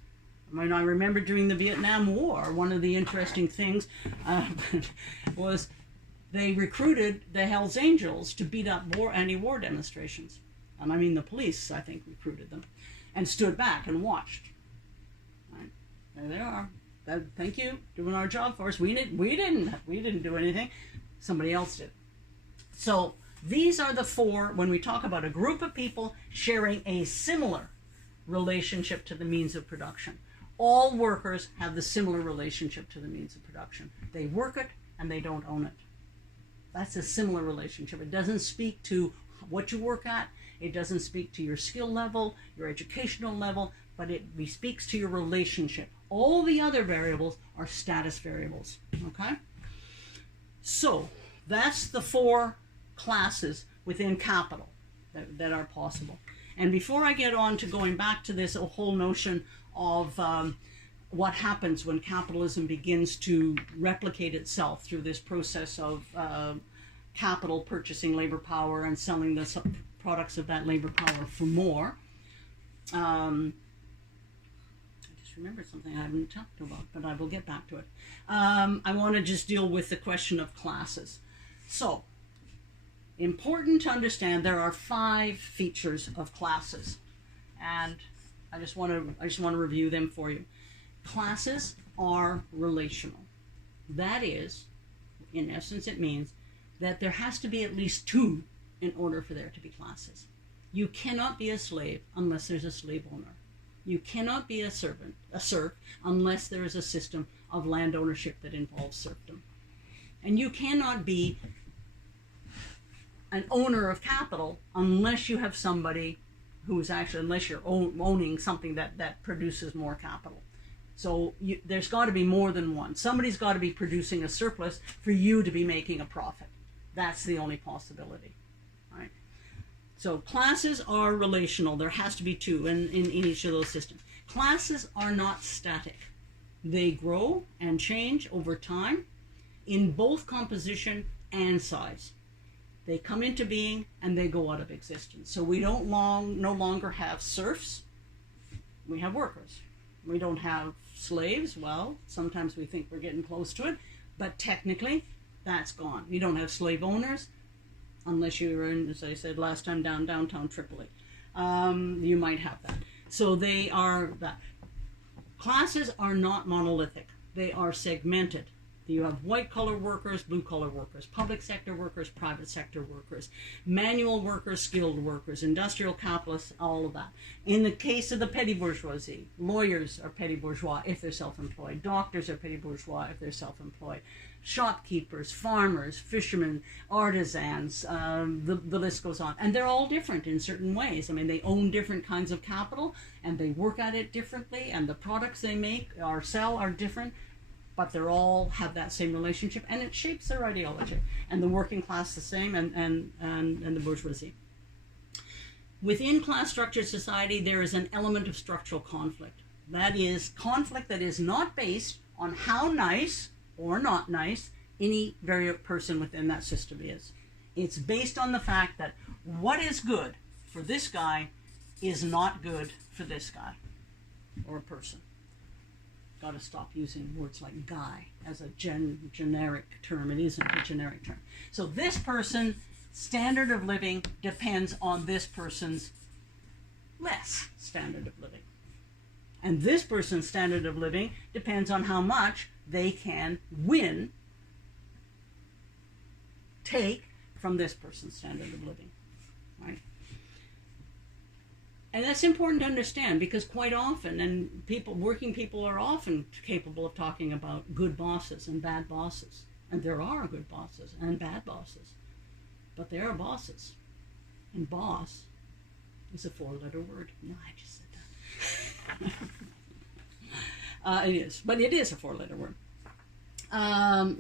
I mean, I remember during the Vietnam War, one of the interesting things was they recruited the Hells Angels to beat up anti-war demonstrations. And I mean, the police, I think, recruited them and stood back and watched. Right? There they are. Thank you, doing our job for us. We didn't do anything. Somebody else did. So these are the four, when we talk about a group of people sharing a similar relationship to the means of production. All workers have the similar relationship to the means of production. They work it and they don't own it. That's a similar relationship. It doesn't speak to what you work at. It doesn't speak to your skill level, your educational level, but it speaks to your relationship. All the other variables are status variables, okay? So that's the four classes within capital that are possible. And before I get on to going back to this whole notion of what happens when capitalism begins to replicate itself through this process of capital purchasing labor power and selling the products of that labor power for more, I just remembered something I haven't talked about, but I will get back to it. I want to just deal with the question of classes. So, important to understand, there are 5 features of classes, and I just want to review them for you. Classes are relational. That is, in essence, it means that there has to be at least 2 in order for there to be classes. You cannot be a slave unless there's a slave owner. You cannot be a serf, unless there is a system of land ownership that involves serfdom. And you cannot be an owner of capital unless you have somebody who's actually, unless you're owning something that produces more capital. So there's got to be more than one. Somebody's got to be producing a surplus for you to be making a profit. That's the only possibility, right? So classes are relational. There has to be 2 in each of those systems. Classes are not static. They grow and change over time in both composition and size. They come into being and they go out of existence. So we no longer have serfs. We have workers. We don't have slaves. Well, sometimes we think we're getting close to it, but technically that's gone. You don't have slave owners unless you were in, as I said last time, downtown Tripoli. You might have that. So they are that. Classes are not monolithic. They are segmented. You have white-collar workers, blue-collar workers, public sector workers, private sector workers, manual workers, skilled workers, industrial capitalists, all of that. In the case of the petty bourgeoisie, lawyers are petty bourgeois if they're self-employed. Doctors are petty bourgeois if they're self-employed. Shopkeepers, farmers, fishermen, artisans, the list goes on. And they're all different in certain ways. I mean, they own different kinds of capital, and they work at it differently, and the products they make or sell are different. But they all have that same relationship, and it shapes their ideology. And the working class the same, and the bourgeoisie. Within class-structured society, there is an element of structural conflict. That is conflict that is not based on how nice or not nice any very person within that system is. It's based on the fact that what is good for this guy is not good for this guy or a person. Got to stop using words like guy as a generic term. It isn't a generic term. So this person's standard of living depends on this person's less standard of living. And this person's standard of living depends on how much they can take from this person's standard of living, right? And that's important to understand, because quite often, and working people are often capable of talking about good bosses and bad bosses. And there are good bosses and bad bosses. But there are bosses. And boss is a 4-letter word. No, I just said that. It is, but it is a 4-letter word.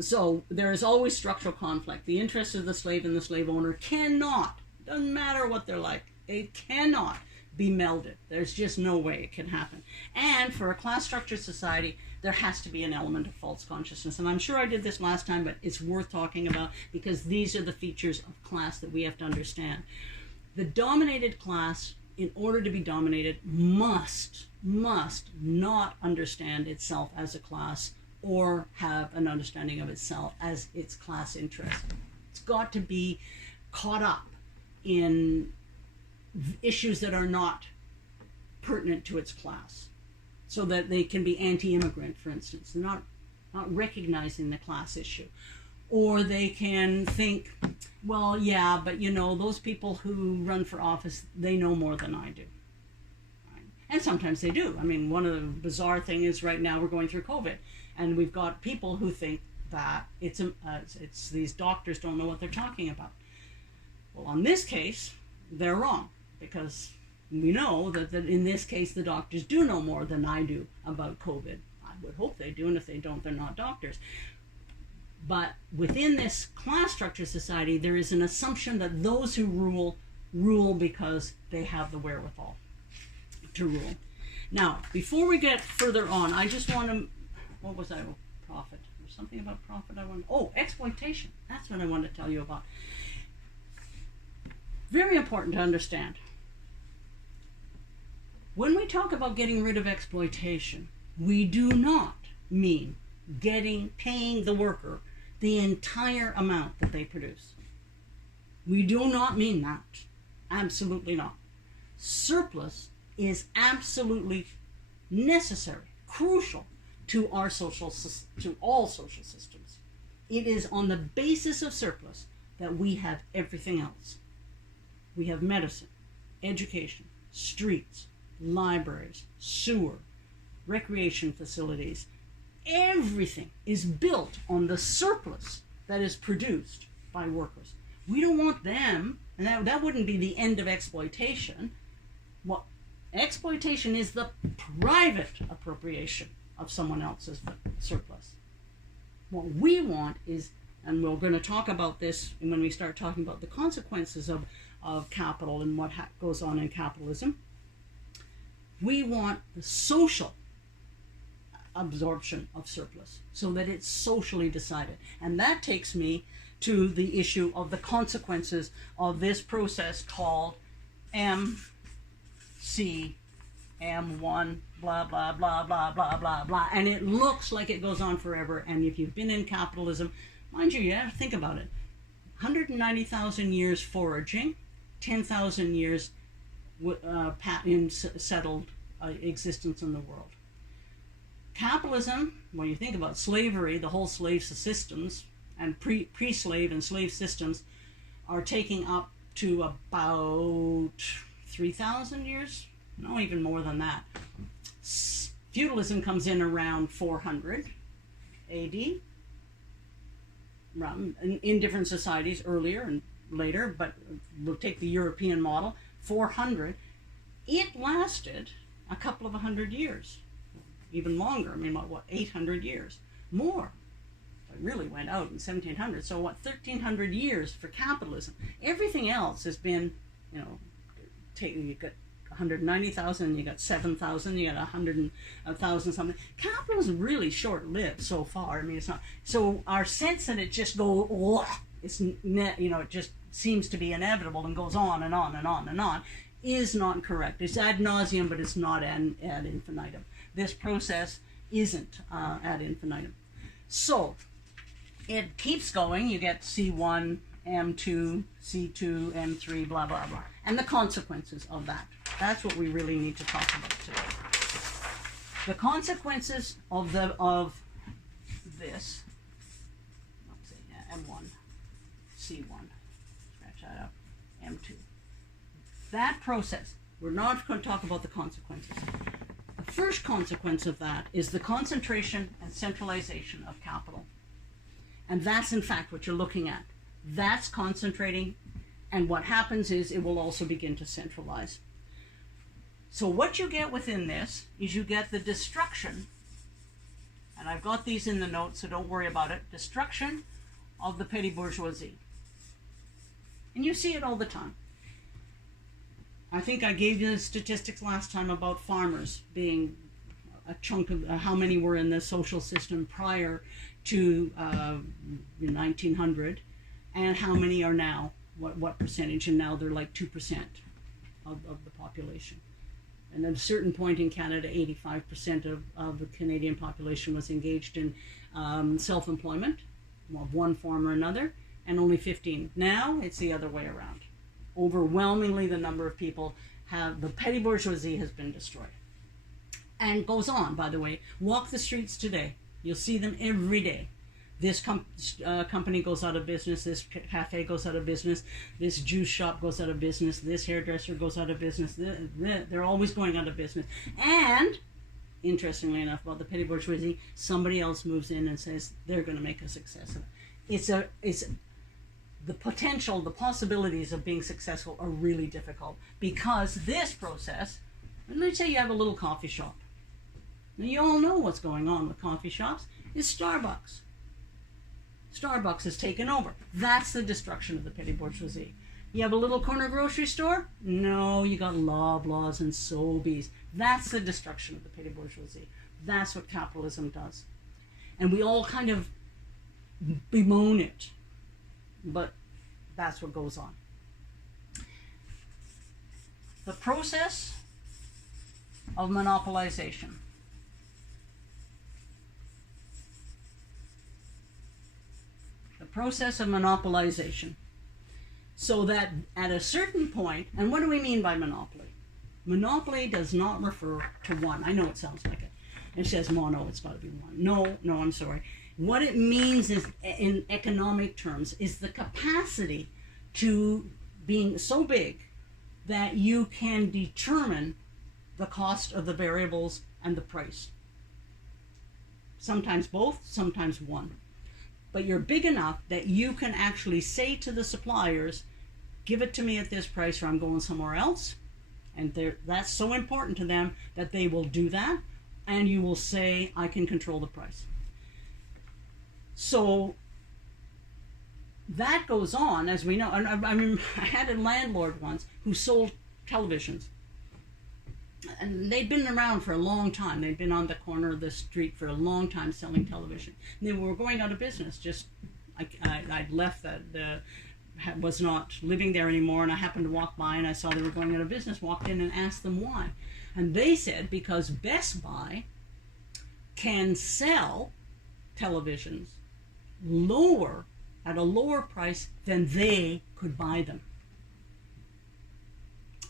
So there is always structural conflict. The interests of the slave and the slave owner doesn't matter what they're like, it cannot be melded. There's just no way it can happen. And for a class structured society, there has to be an element of false consciousness. And I'm sure I did this last time, but it's worth talking about, because these are the features of class that we have to understand. The dominated class, in order to be dominated, must not understand itself as a class or have an understanding of itself as its class interest. It's got to be caught up in issues that are not pertinent to its class, so that they can be anti-immigrant, for instance. They're not recognizing the class issue. Or they can think, well, yeah, but those people who run for office, they know more than I do. Right? And sometimes they do. I mean, one of the bizarre things is right now we're going through COVID, and we've got people who think that it's these doctors don't know what they're talking about. Well, on this case, they're wrong, because we know that in this case the doctors do know more than I do about COVID. I would hope they do, and if they don't, they're not doctors. But within this class structure society, there is an assumption that those who rule because they have the wherewithal to rule. Now, before we get further on, I just want to, what was I, profit? There's something about profit I want, exploitation. That's what I want to tell you about. Very important to understand. When we talk about getting rid of exploitation, we do not mean paying the worker the entire amount that they produce. We do not mean that. Absolutely not. Surplus is absolutely necessary, crucial to all social systems. It is on the basis of surplus that we have everything else. We have medicine, education, streets, libraries, sewer, recreation facilities. Everything is built on the surplus that is produced by workers. We don't want them, and that wouldn't be the end of exploitation. What exploitation is the private appropriation of someone else's surplus. What we want is, and we're going to talk about this when we start talking about the consequences of capital and what goes on in capitalism. We want the social absorption of surplus so that it's socially decided. And that takes me to the issue of the consequences of this process called MC, M1, blah, blah, blah, blah, blah, blah, blah. And it looks like it goes on forever. And if you've been in capitalism, mind you have to think about it. 190,000 years foraging, 10,000 years in settled existence in the world. Capitalism, when you think about slavery, the whole slave systems and pre-slave and slave systems are taking up to about 3,000 years, no, even more than that. Feudalism comes in around 400 AD, in different societies earlier and later, but we'll take the European model, 400. It lasted a couple of 100 years, even longer. I mean, what 800 years? More. It really went out in 1700. So 1,300 years for capitalism. Everything else has been, you got 190,000, you got 7,000, you got 100,000 something. Capitalism is really short-lived so far. I mean, it's not. So our sense that it just goes, it just seems to be inevitable and goes on and on and on and on, is not correct. It's ad nauseum, but it's not ad infinitum. This process isn't ad infinitum. So it keeps going. You get C1, M2, C2, M3, blah, blah, blah. And the consequences of that. That's what we really need to talk about today. The consequences of this, let's say M1, C1, scratch that up, M2. That process, we're not going to talk about the consequences. The first consequence of that is the concentration and centralization of capital. And that's in fact what you're looking at. That's concentrating, and what happens is it will also begin to centralize. So what you get within this is you get the destruction, and I've got these in the notes, so don't worry about it, destruction of the petty bourgeoisie. And you see it all the time. I think I gave you the statistics last time about farmers being a chunk of how many were in the social system prior to 1900, and how many are now, what percentage, and now they're like 2% of the population. And at a certain point in Canada, 85% of the Canadian population was engaged in self-employment of one form or another, and only 15. Now it's the other way around. Overwhelmingly, the number of people the petty bourgeoisie has been destroyed. And goes on, by the way. Walk the streets today. You'll see them every day. This company goes out of business, this cafe goes out of business, this juice shop goes out of business, this hairdresser goes out of business. They're always going out of business. And, interestingly enough, about the petty bourgeoisie, somebody else moves in and says they're going to make a success of it. It's the potential, the possibilities of being successful are really difficult, because this process, let's say you have a little coffee shop. Now you all know what's going on with coffee shops, is Starbucks. Starbucks has taken over. That's the destruction of the petty bourgeoisie. You have a little corner grocery store? No, you got Loblaws and Sobeys. That's the destruction of the petty bourgeoisie. That's what capitalism does. And we all kind of bemoan it, but that's what goes on. The process of monopolization. Process of monopolization, so that at a certain point, and what do we mean by monopoly? Monopoly does not refer to one. I know it sounds like it. It says mono, it's got to be one. No, I'm sorry. What it means is, in economic terms, is the capacity to being so big that you can determine the cost of the variables and the price. Sometimes both, sometimes one. But you're big enough that you can actually say to the suppliers, give it to me at this price or I'm going somewhere else. And that's so important to them that they will do that. And you will say, I can control the price. So that goes on, as we know. And I had a landlord once who sold televisions. And they'd been around for a long time. They'd been on the corner of the street for a long time selling television. And they were going out of business. I'd left that, was not living there anymore, and I happened to walk by and I saw they were going out of business, walked in and asked them why. And they said because Best Buy can sell televisions at a lower price than they could buy them.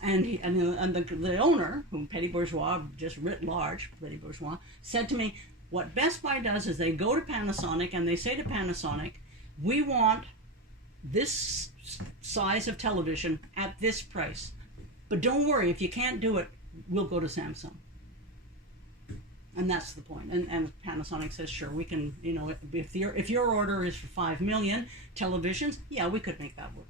And the owner, whom petty bourgeois, just writ large, petty bourgeois, said to me, what Best Buy does is they go to Panasonic and they say to Panasonic, we want this size of television at this price. But don't worry, if you can't do it, we'll go to Samsung. And that's the point. And Panasonic says, sure, we can, if your order is for 5 million televisions, yeah, we could make that work.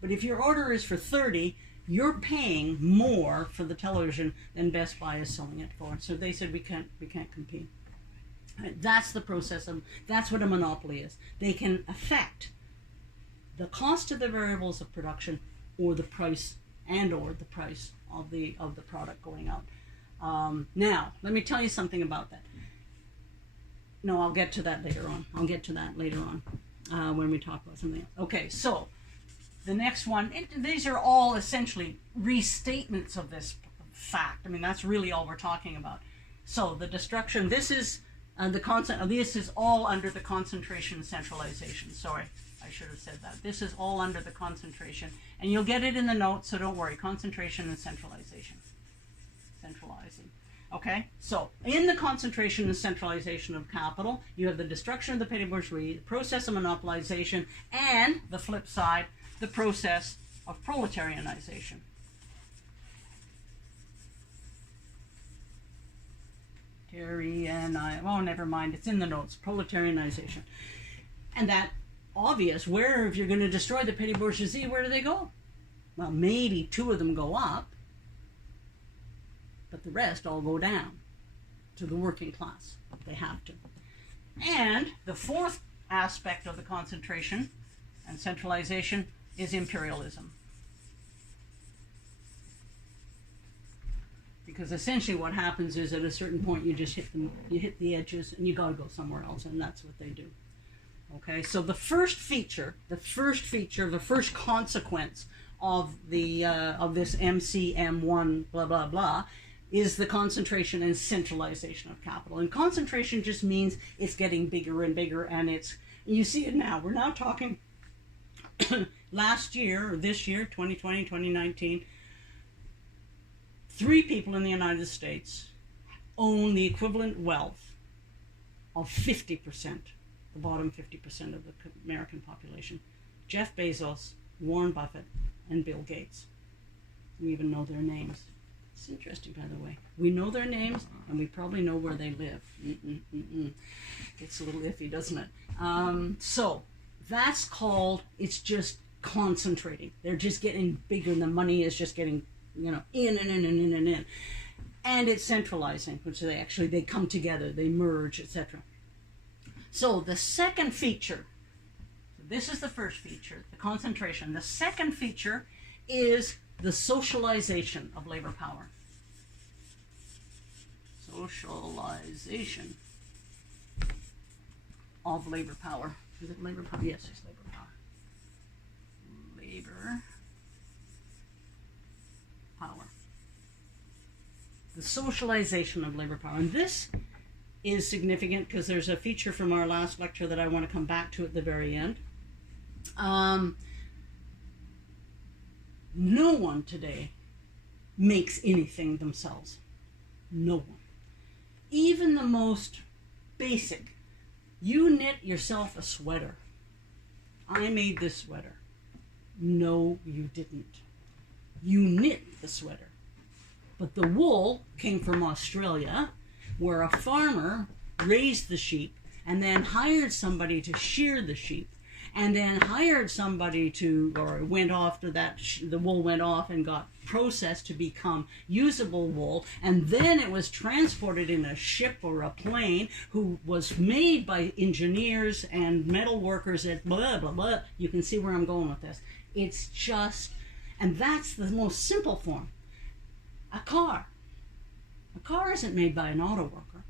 But if your order is for 30, you're paying more for the television than Best Buy is selling it for. So they said we can't compete. Right, that's the process that's what a monopoly is. They can affect the cost of the variables of production, or the price or the price of the product going out. Now, let me tell you something about that. No, I'll get to that later on. When we talk about something else. Okay, so the next one, these are all essentially restatements of this fact. I mean, that's really all we're talking about. So the destruction, this is all under the concentration and centralization. Sorry, I should have said that. This is all under the concentration. And you'll get it in the notes, so don't worry. Concentration and centralization. Centralizing. Okay? So, in the concentration and centralization of capital, you have the destruction of the petty bourgeoisie, the process of monopolization, and, the flip side, the process of proletarianization. Oh, never mind. It's in the notes. Proletarianization. And that obvious, where if you're going to destroy the petty bourgeoisie, where do they go? Well, maybe 2 of them go up, but the rest all go down to the working class. They have to. And the 4th aspect of the concentration and centralization is imperialism. Because essentially what happens is at a certain point you just hit the edges and you got to go somewhere else, and that's what they do. Okay, so the first consequence of this MCM1 blah blah blah is the concentration and centralization of capital. And concentration just means it's getting bigger and bigger, and you see it now. We're now talking last year or this year, 2020, 2019. 3 people in the United States own the equivalent wealth of 50%, the bottom 50% of the American population. Jeff Bezos, Warren Buffett, and Bill Gates. We even know their names. It's interesting, by the way. We know their names, and we probably know where they live. It's a little iffy, doesn't it? So that's called, it's just concentrating. They're just getting bigger, and the money is just getting in and in and in and in. And it's centralizing, which they come together, they merge, etc. So the second feature, this is the first feature, the concentration. The second feature is the socialization of labor power. Socialization of labor power. Is it labor power? Yes, it's labor power. Labor power. The socialization of labor power. And this is significant because there's a feature from our last lecture that I want to come back to at the very end. No one today makes anything themselves. No one. Even the most basic. You knit yourself a sweater. I made this sweater. No, you didn't. You knit the sweater. But the wool came from Australia, where a farmer raised the sheep and then hired somebody to shear the sheep, and then hired somebody went off to that, the wool went off and got processed to become usable wool, and then it was transported in a ship or a plane who was made by engineers and metal workers at blah, blah, blah. You can see where I'm going with this. It's just, and that's the most simple form. A car. A car isn't made by an auto worker.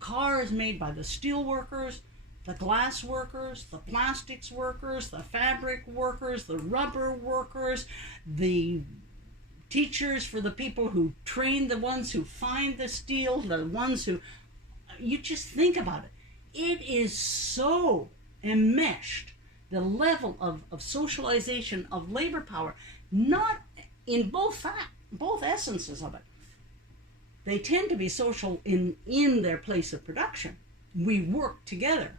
A car is made by the steel workers, the glass workers, the plastics workers, the fabric workers, the rubber workers, the teachers for the people who train the ones who find the steel, the ones who... You just think about it. It is so enmeshed, the level of socialization of labor power, not in both essences of it. They tend to be social in their place of production. We work together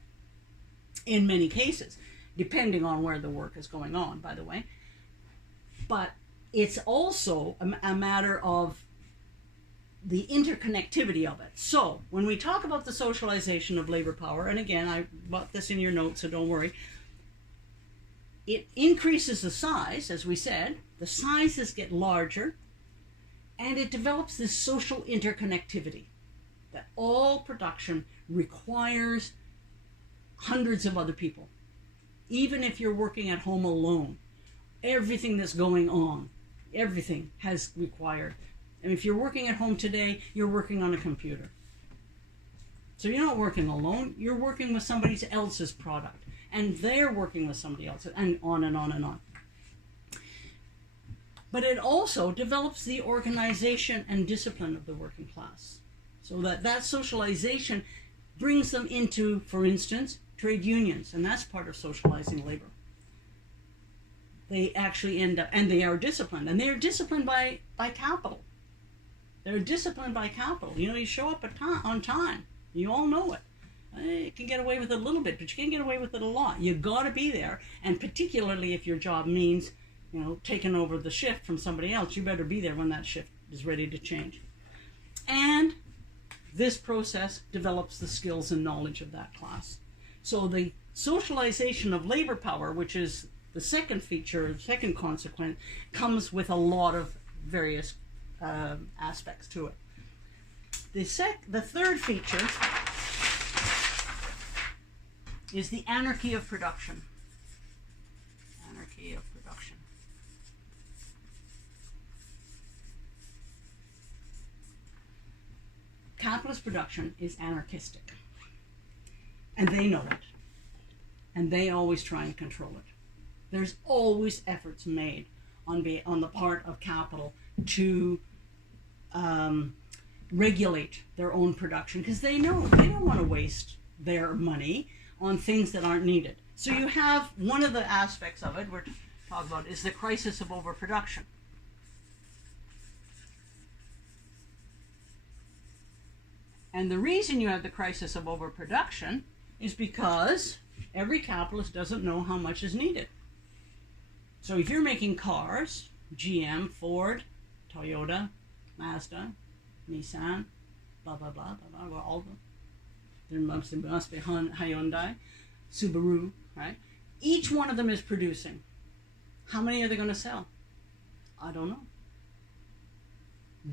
in many cases, depending on where the work is going on, by the way. But it's also a matter of the interconnectivity of it. So when we talk about the socialization of labor power, and again, I bought this in your notes, so don't worry, it increases the size, as we said, the sizes get larger, and it develops this social interconnectivity that all production requires hundreds of other people. Even if you're working at home alone, everything that's going on, everything has required. And if you're working at home today, you're working on a computer. So you're not working alone, you're working with somebody else's product. And they're working with somebody else, and on and on and on. But it also develops the organization and discipline of the working class. So that socialization brings them into, for instance, trade unions, and that's part of socializing labor. They actually end up, and they are disciplined, and they are disciplined by capital. They're disciplined by capital. You know, you show up on time. You all know it. You can get away with it a little bit, but you can't get away with it a lot. You got to be there, and particularly if your job means, you know, taking over the shift from somebody else, you better be there when that shift is ready to change. And this process develops the skills and knowledge of that class. So the socialization of labor power, which is the second feature, second consequence, comes with a lot of various aspects to it. The third feature is the anarchy of production. Anarchy of production. Capitalist production is anarchistic. And they know it. And they always try and control it. There's always efforts made on the part of capital to regulate their own production, because they know they don't want to waste their money on things that aren't needed. So you have one of the aspects of it we're talking about is the crisis of overproduction. And the reason you have the crisis of overproduction is because every capitalist doesn't know how much is needed. So if you're making cars, GM, Ford, Toyota, Mazda, Nissan, blah, blah, blah, blah, blah, all of them. There must be Hyundai, Subaru, right? Each one of them is producing. How many are they going to sell? I don't know.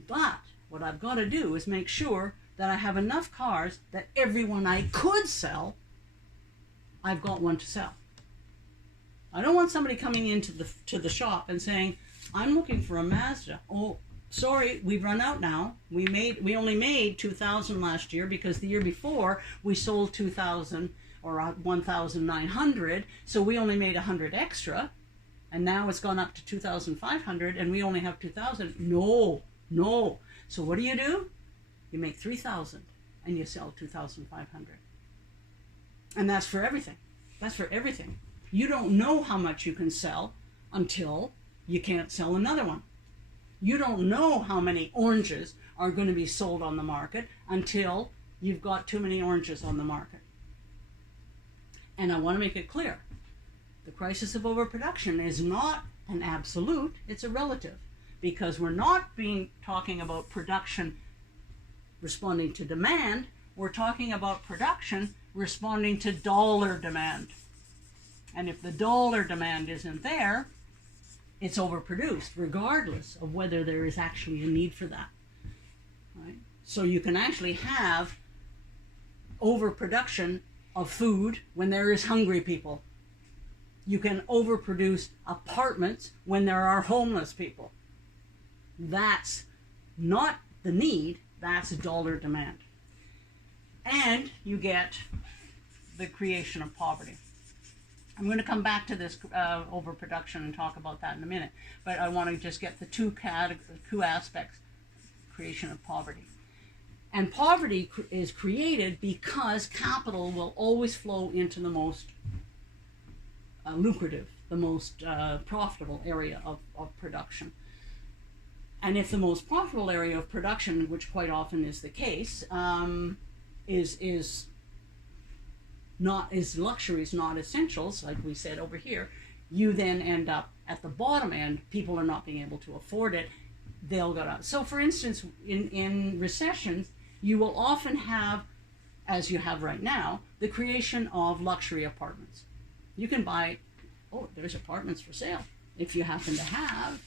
But what I've got to do is make sure that I have enough cars that everyone I could sell, I've got one to sell. I don't want somebody coming into the shop and saying, I'm looking for a Mazda. Oh, sorry, we've run out now. We only made 2,000 last year because the year before we sold 2,000 or 1,900, so we only made 100 extra, and now it's gone up to 2,500 and we only have 2,000. No. So what do? You make 3,000 and you sell 2,500. And that's for everything. That's for everything. You don't know how much you can sell until you can't sell another one. You don't know how many oranges are going to be sold on the market until you've got too many oranges on the market. And I want to make it clear, the crisis of overproduction is not an absolute, it's a relative, because we're not talking about production responding to demand, we're talking about production responding to dollar demand. And if the dollar demand isn't there, it's overproduced, regardless of whether there is actually a need for that. Right? So you can actually have overproduction of food when there is hungry people. You can overproduce apartments when there are homeless people. That's not the need, that's dollar demand. And you get the creation of poverty. I'm going to come back to this overproduction and talk about that in a minute, but I want to just get the two aspects, creation of poverty. And poverty is created because capital will always flow into the most lucrative, the most profitable area of production. And if the most profitable area of production, which quite often is the case, is luxuries, not essentials, like we said over here, you then end up at the bottom end. People are not being able to afford it. They'll go out. So, for instance, in recessions, you will often have, as you have right now, the creation of luxury apartments. You can buy, there's apartments for sale. If you happen to have,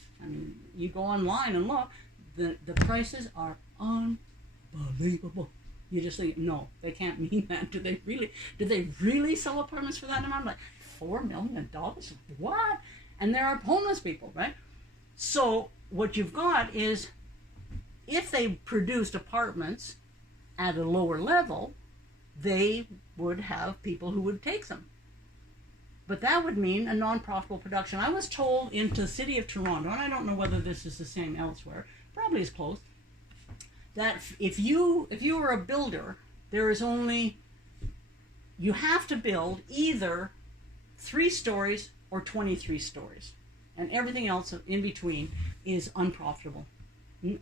you go online and look, the prices are unbelievable. You just think, no, they can't mean that. Do they really sell apartments for that amount? Like $4 million? What? And there are homeless people, right? So what you've got is, if they produced apartments at a lower level, they would have people who would take them. But that would mean a non-profitable production. I was told in the city of Toronto, and I don't know whether this is the same elsewhere, probably is close, that if you are a builder, you have to build either 3 stories or 23 stories. and everything else in between is unprofitable.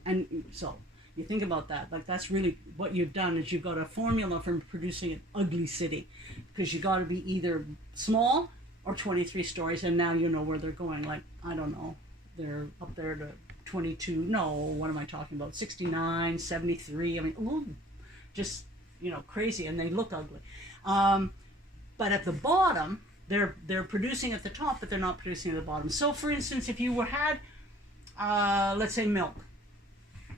And so you think about that, like that's really what you've done is you've got a formula for producing an ugly city, because you got to be either small or 23 stories, and now you know where they're going. Like, I don't know, they're up there to 22, no, what am I talking about, 69, 73, I mean, ooh, just, you know, crazy, and they look ugly. But at the bottom, they're producing at the top, but they're not producing at the bottom. So for instance, if you had, let's say, milk,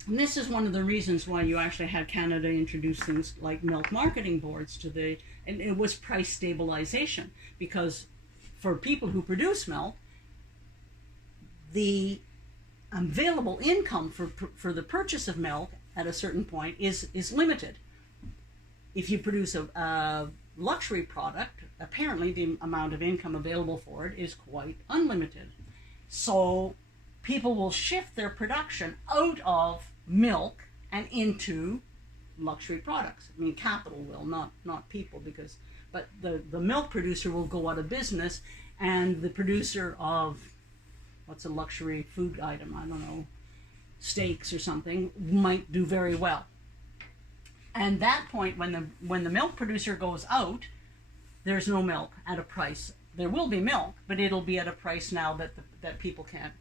and this is one of the reasons why you actually had Canada introduce things like milk marketing boards and it was price stabilization, because for people who produce milk, the available income for the purchase of milk at a certain point is limited. If you produce a luxury product, apparently the amount of income available for it is quite unlimited. So people will shift their production out of milk and into luxury products. I mean, capital will, not people, but the milk producer will go out of business, and the producer of, what's a luxury food item, I don't know, steaks or something, might do very well. And that point, when the milk producer goes out, there's no milk at a price. There will be milk, but it'll be at a price now that people can't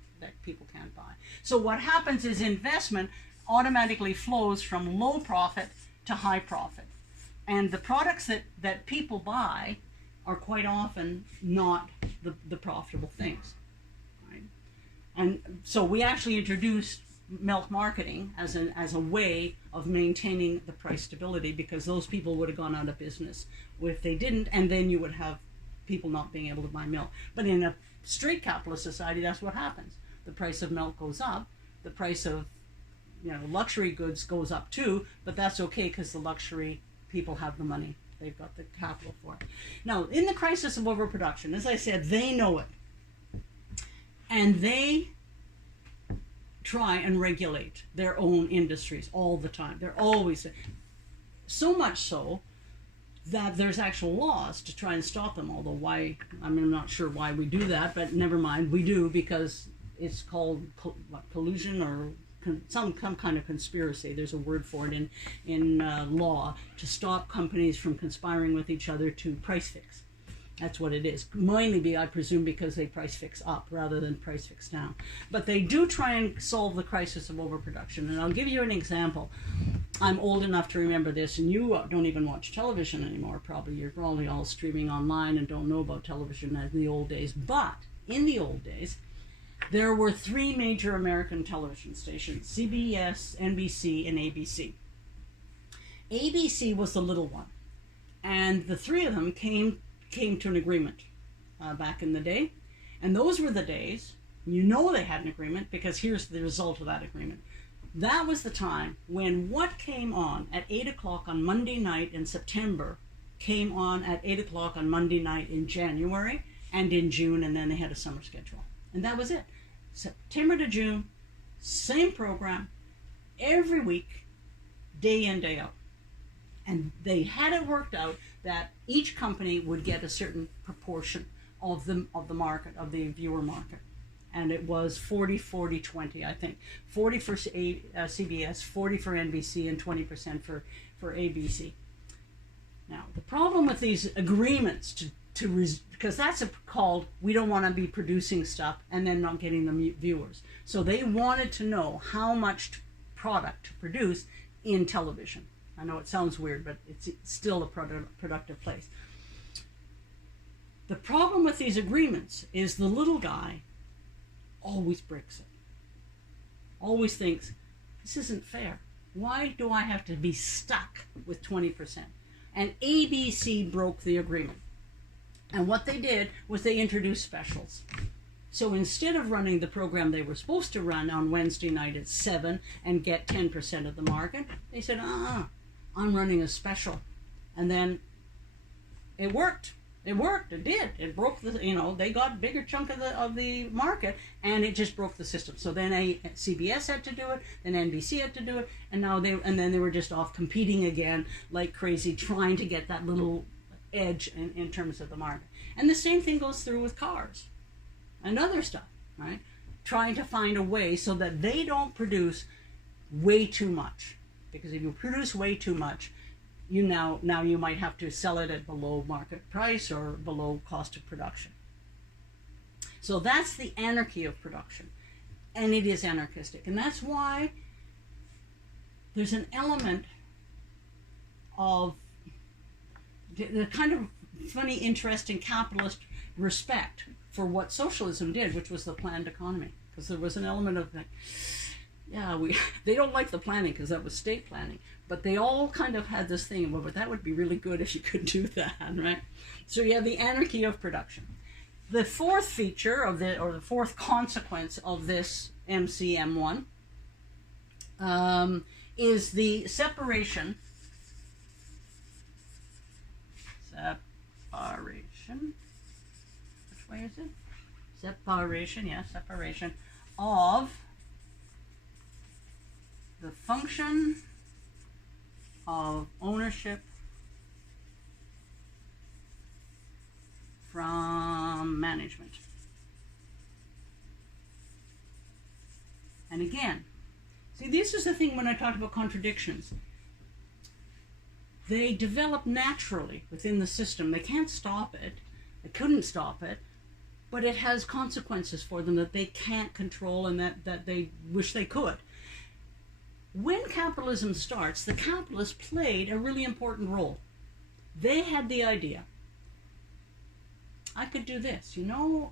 buy. So what happens is investment automatically flows from low profit to high profit, and the products that people buy are quite often not the profitable things, right? And so we actually introduced milk marketing as a way of maintaining the price stability, because those people would have gone out of business if they didn't, and then you would have people not being able to buy milk. But in a straight capitalist society, that's what happens. The price of milk goes up, the price of, you know, luxury goods goes up too, but that's okay because the luxury people have the money. They've got the capital for it. Now, in the crisis of overproduction, as I said, they know it. And they try and regulate their own industries all the time. They're always, so much so that there's actual laws to try and stop them. Although why, I'm not sure why we do that, but never mind, we do, because it's called collusion or some kind of conspiracy. There's a word for it in law, to stop companies from conspiring with each other to price fix. That's what it is. Mainly be, I presume, because they price fix up rather than price fix down. But they do try and solve the crisis of overproduction. And I'll give you an example. I'm old enough to remember this, and you don't even watch television anymore, probably. You're probably all streaming online and don't know about television in the old days. But in the old days, there were three major American television stations: CBS, NBC, and ABC. ABC was the little one, and the three of them came to an agreement back in the day. And those were the days, you know they had an agreement, because here's the result of that agreement. That was the time when what came on at 8 o'clock on Monday night in September came on at 8 o'clock on Monday night in January and in June, and then they had a summer schedule. And that was it. September to June, same program, every week, day in, day out. And they had it worked out that each company would get a certain proportion of the market, of the viewer market. And it was 40, 40, 20, I think. 40 for CBS, 40 for NBC, and 20% for ABC. Now, the problem with these agreements because that's called, we don't want to be producing stuff and then not getting the viewers. So they wanted to know how much product to produce in television. I know it sounds weird, but it's still a productive place. The problem with these agreements is the little guy always breaks it. Always thinks, this isn't fair. Why do I have to be stuck with 20%? And ABC broke the agreement. And what they did was they introduced specials. So instead of running the program they were supposed to run on Wednesday night at 7 and get 10% of the market, they said, I'm running a special. And then it worked. It worked. It did. It broke the, they got a bigger chunk of the market, and it just broke the system. So then CBS had to do it, then NBC had to do it, and then they were just off competing again like crazy, trying to get that little edge in terms of the market. And the same thing goes through with cars and other stuff, right? Trying to find a way so that they don't produce way too much. Because if you produce way too much, now you might have to sell it at below market price or below cost of production. So that's the anarchy of production. And it is anarchistic. And that's why there's an element of the kind of funny, interesting capitalist respect for what socialism did, which was the planned economy. Because there was an element of like, yeah, they don't like the planning because that was state planning. But they all kind of had this thing, well, but that would be really good if you could do that, right? So you have the anarchy of production. The fourth feature of the fourth consequence of this MCM1 is the separation. Which way is it? Separation of the function of ownership from management. And again, see, this is the thing when I talked about contradictions. They develop naturally within the system. They can't stop it. They couldn't stop it. But it has consequences for them that they can't control and that they wish they could. When capitalism starts, the capitalists played a really important role. They had the idea, I could do this.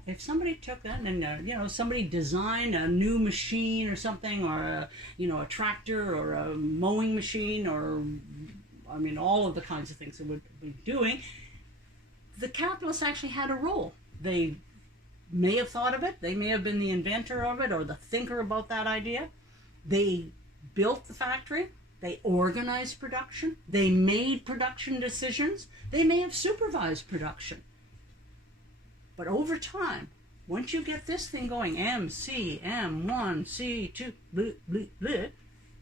If somebody took that and, somebody designed a new machine or something, or a tractor or a mowing machine, or, all of the kinds of things they would be doing, the capitalists actually had a role. They may have thought of it. They may have been the inventor of it or the thinker about that idea. They built the factory. They organized production. They made production decisions. They may have supervised production. But over time, once you get this thing going, MC, M1, C2, bleh, bleh, bleh,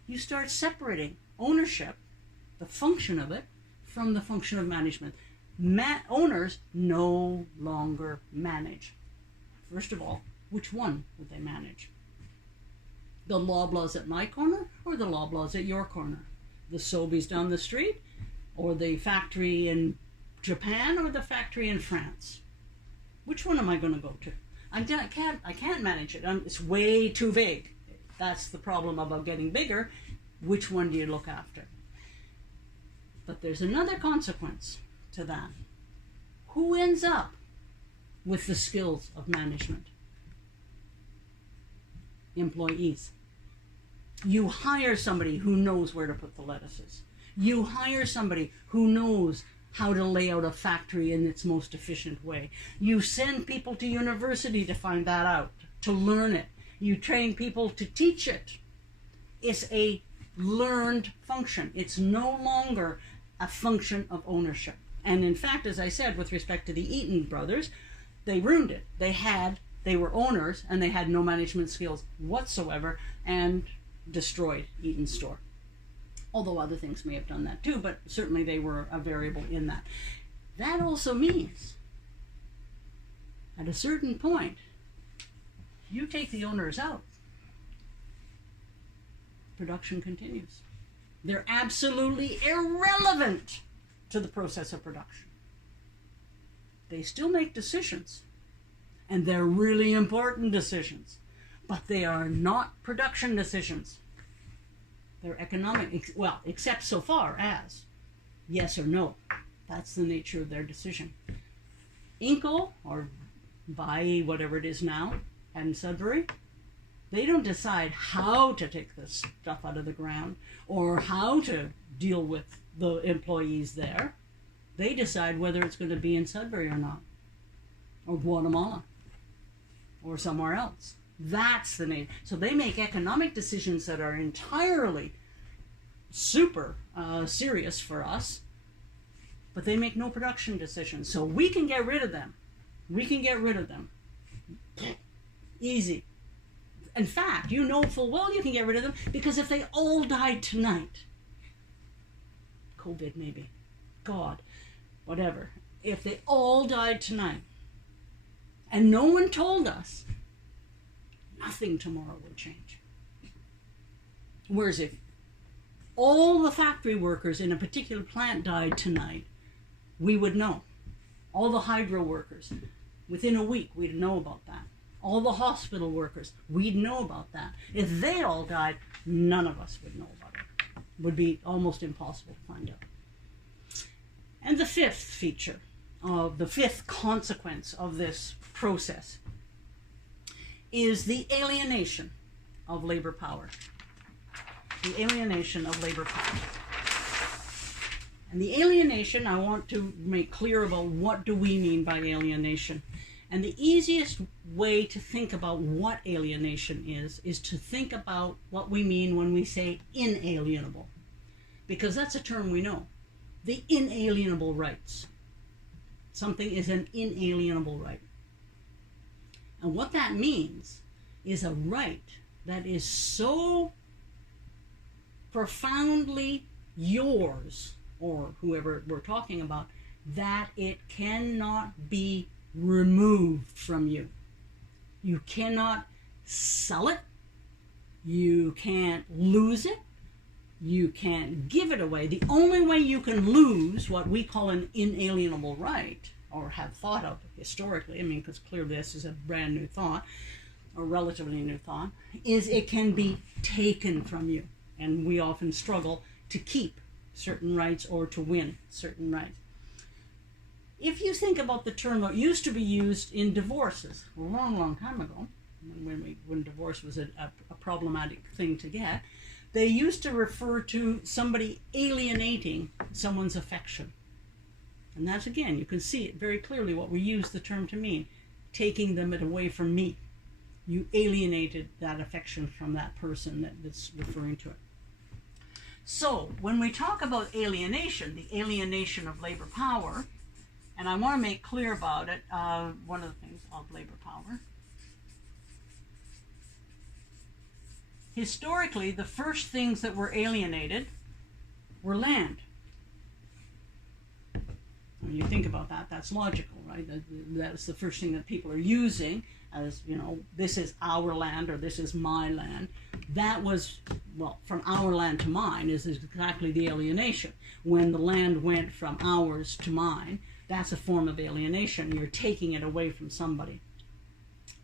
you start separating ownership, the function of it, from the function of management. Owners no longer manage. First of all, which one would they manage? The Loblaws at my corner or the Loblaws at your corner? The Sobeys down the street or the factory in Japan or the factory in France? Which one am I going to go to? I can't manage it. It's way too vague. That's the problem about getting bigger. Which one do you look after? But there's another consequence to that. Who ends up with the skills of management? Employees. You hire somebody who knows where to put the lettuces. You hire somebody who knows how to lay out a factory in its most efficient way. You send people to university to find that out, to learn it. You train people to teach it. It's a learned function. It's no longer a function of ownership. And in fact, as I said, with respect to the Eaton brothers, they ruined it. They were owners and they had no management skills whatsoever and destroyed Eaton's store. Although other things may have done that too, but certainly they were a variable in that. That also means, at a certain point, you take the owners out, production continues. They're absolutely irrelevant to the process of production. They still make decisions, and they're really important decisions, but they are not production decisions. They're economic, well, except so far as yes or no. That's the nature of their decision. Inco, or Bai, whatever it is now, and Sudbury, they don't decide how to take this stuff out of the ground or how to deal with the employees there. They decide whether it's going to be in Sudbury or not, or Guatemala, or somewhere else. That's the name. So they make economic decisions that are entirely super serious for us, but they make no production decisions. So we can get rid of them. We can get rid of them. Easy. In fact, you know full well you can get rid of them, because if they all died tonight, COVID maybe, God, whatever, if they all died tonight, and no one told us, nothing tomorrow would change. Whereas if all the factory workers in a particular plant died tonight, we would know. All the hydro workers, within a week, we'd know about that. All the hospital workers, we'd know about that. If they all died, none of us would know about it. It would be almost impossible to find out. And the fifth feature, the fifth consequence of this process is the alienation of labor power. The alienation of labor power. And the alienation, I want to make clear about what do we mean by alienation. And the easiest way to think about what alienation is to think about what we mean when we say inalienable. Because that's a term we know. The inalienable rights. Something is an inalienable right. And what that means is a right that is so profoundly yours, or whoever we're talking about, that it cannot be removed from you. You cannot sell it. You can't lose it. You can't give it away. The only way you can lose what we call an inalienable right, or have thought of historically, I mean, because clearly this is a brand new thought, or relatively new thought, is it can be taken from you. And we often struggle to keep certain rights or to win certain rights. If you think about the term that used to be used in divorces a long, long time ago, when divorce was a problematic thing to get, they used to refer to somebody alienating someone's affection. And that's, again, you can see it very clearly what we use the term to mean, taking them away from me. You alienated that affection from that person that's referring to it. So, when we talk about alienation, the alienation of labor power, and I want to make clear about it, one of the things of labor power. Historically, the first things that were alienated were land. When you think about that, that's logical, right? That's the first thing that people are using as, you know, this is our land or this is my land. That was, well, from our land to mine is exactly the alienation. When the land went from ours to mine, that's a form of alienation. You're taking it away from somebody.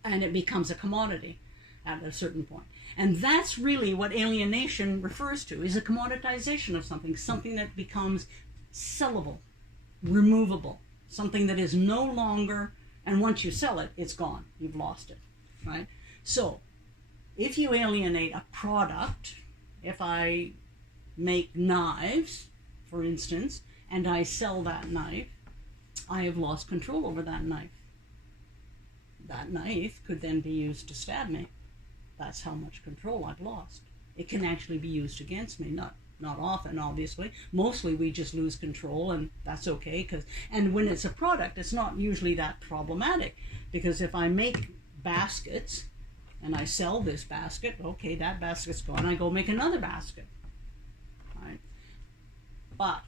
And it becomes a commodity at a certain point. And that's really what alienation refers to, is a commoditization of something, something that becomes sellable, removable, something that is no longer, and once you sell it, it's gone. You've lost it, right? So, if you alienate a product, if I make knives, for instance, and I sell that knife, I have lost control over that knife. That knife could then be used to stab me. That's how much control I've lost. It can actually be used against me, not often, obviously. Mostly we just lose control, and that's okay. And when it's a product, it's not usually that problematic, because if I make baskets and I sell this basket, okay, that basket's gone. I go make another basket, right? But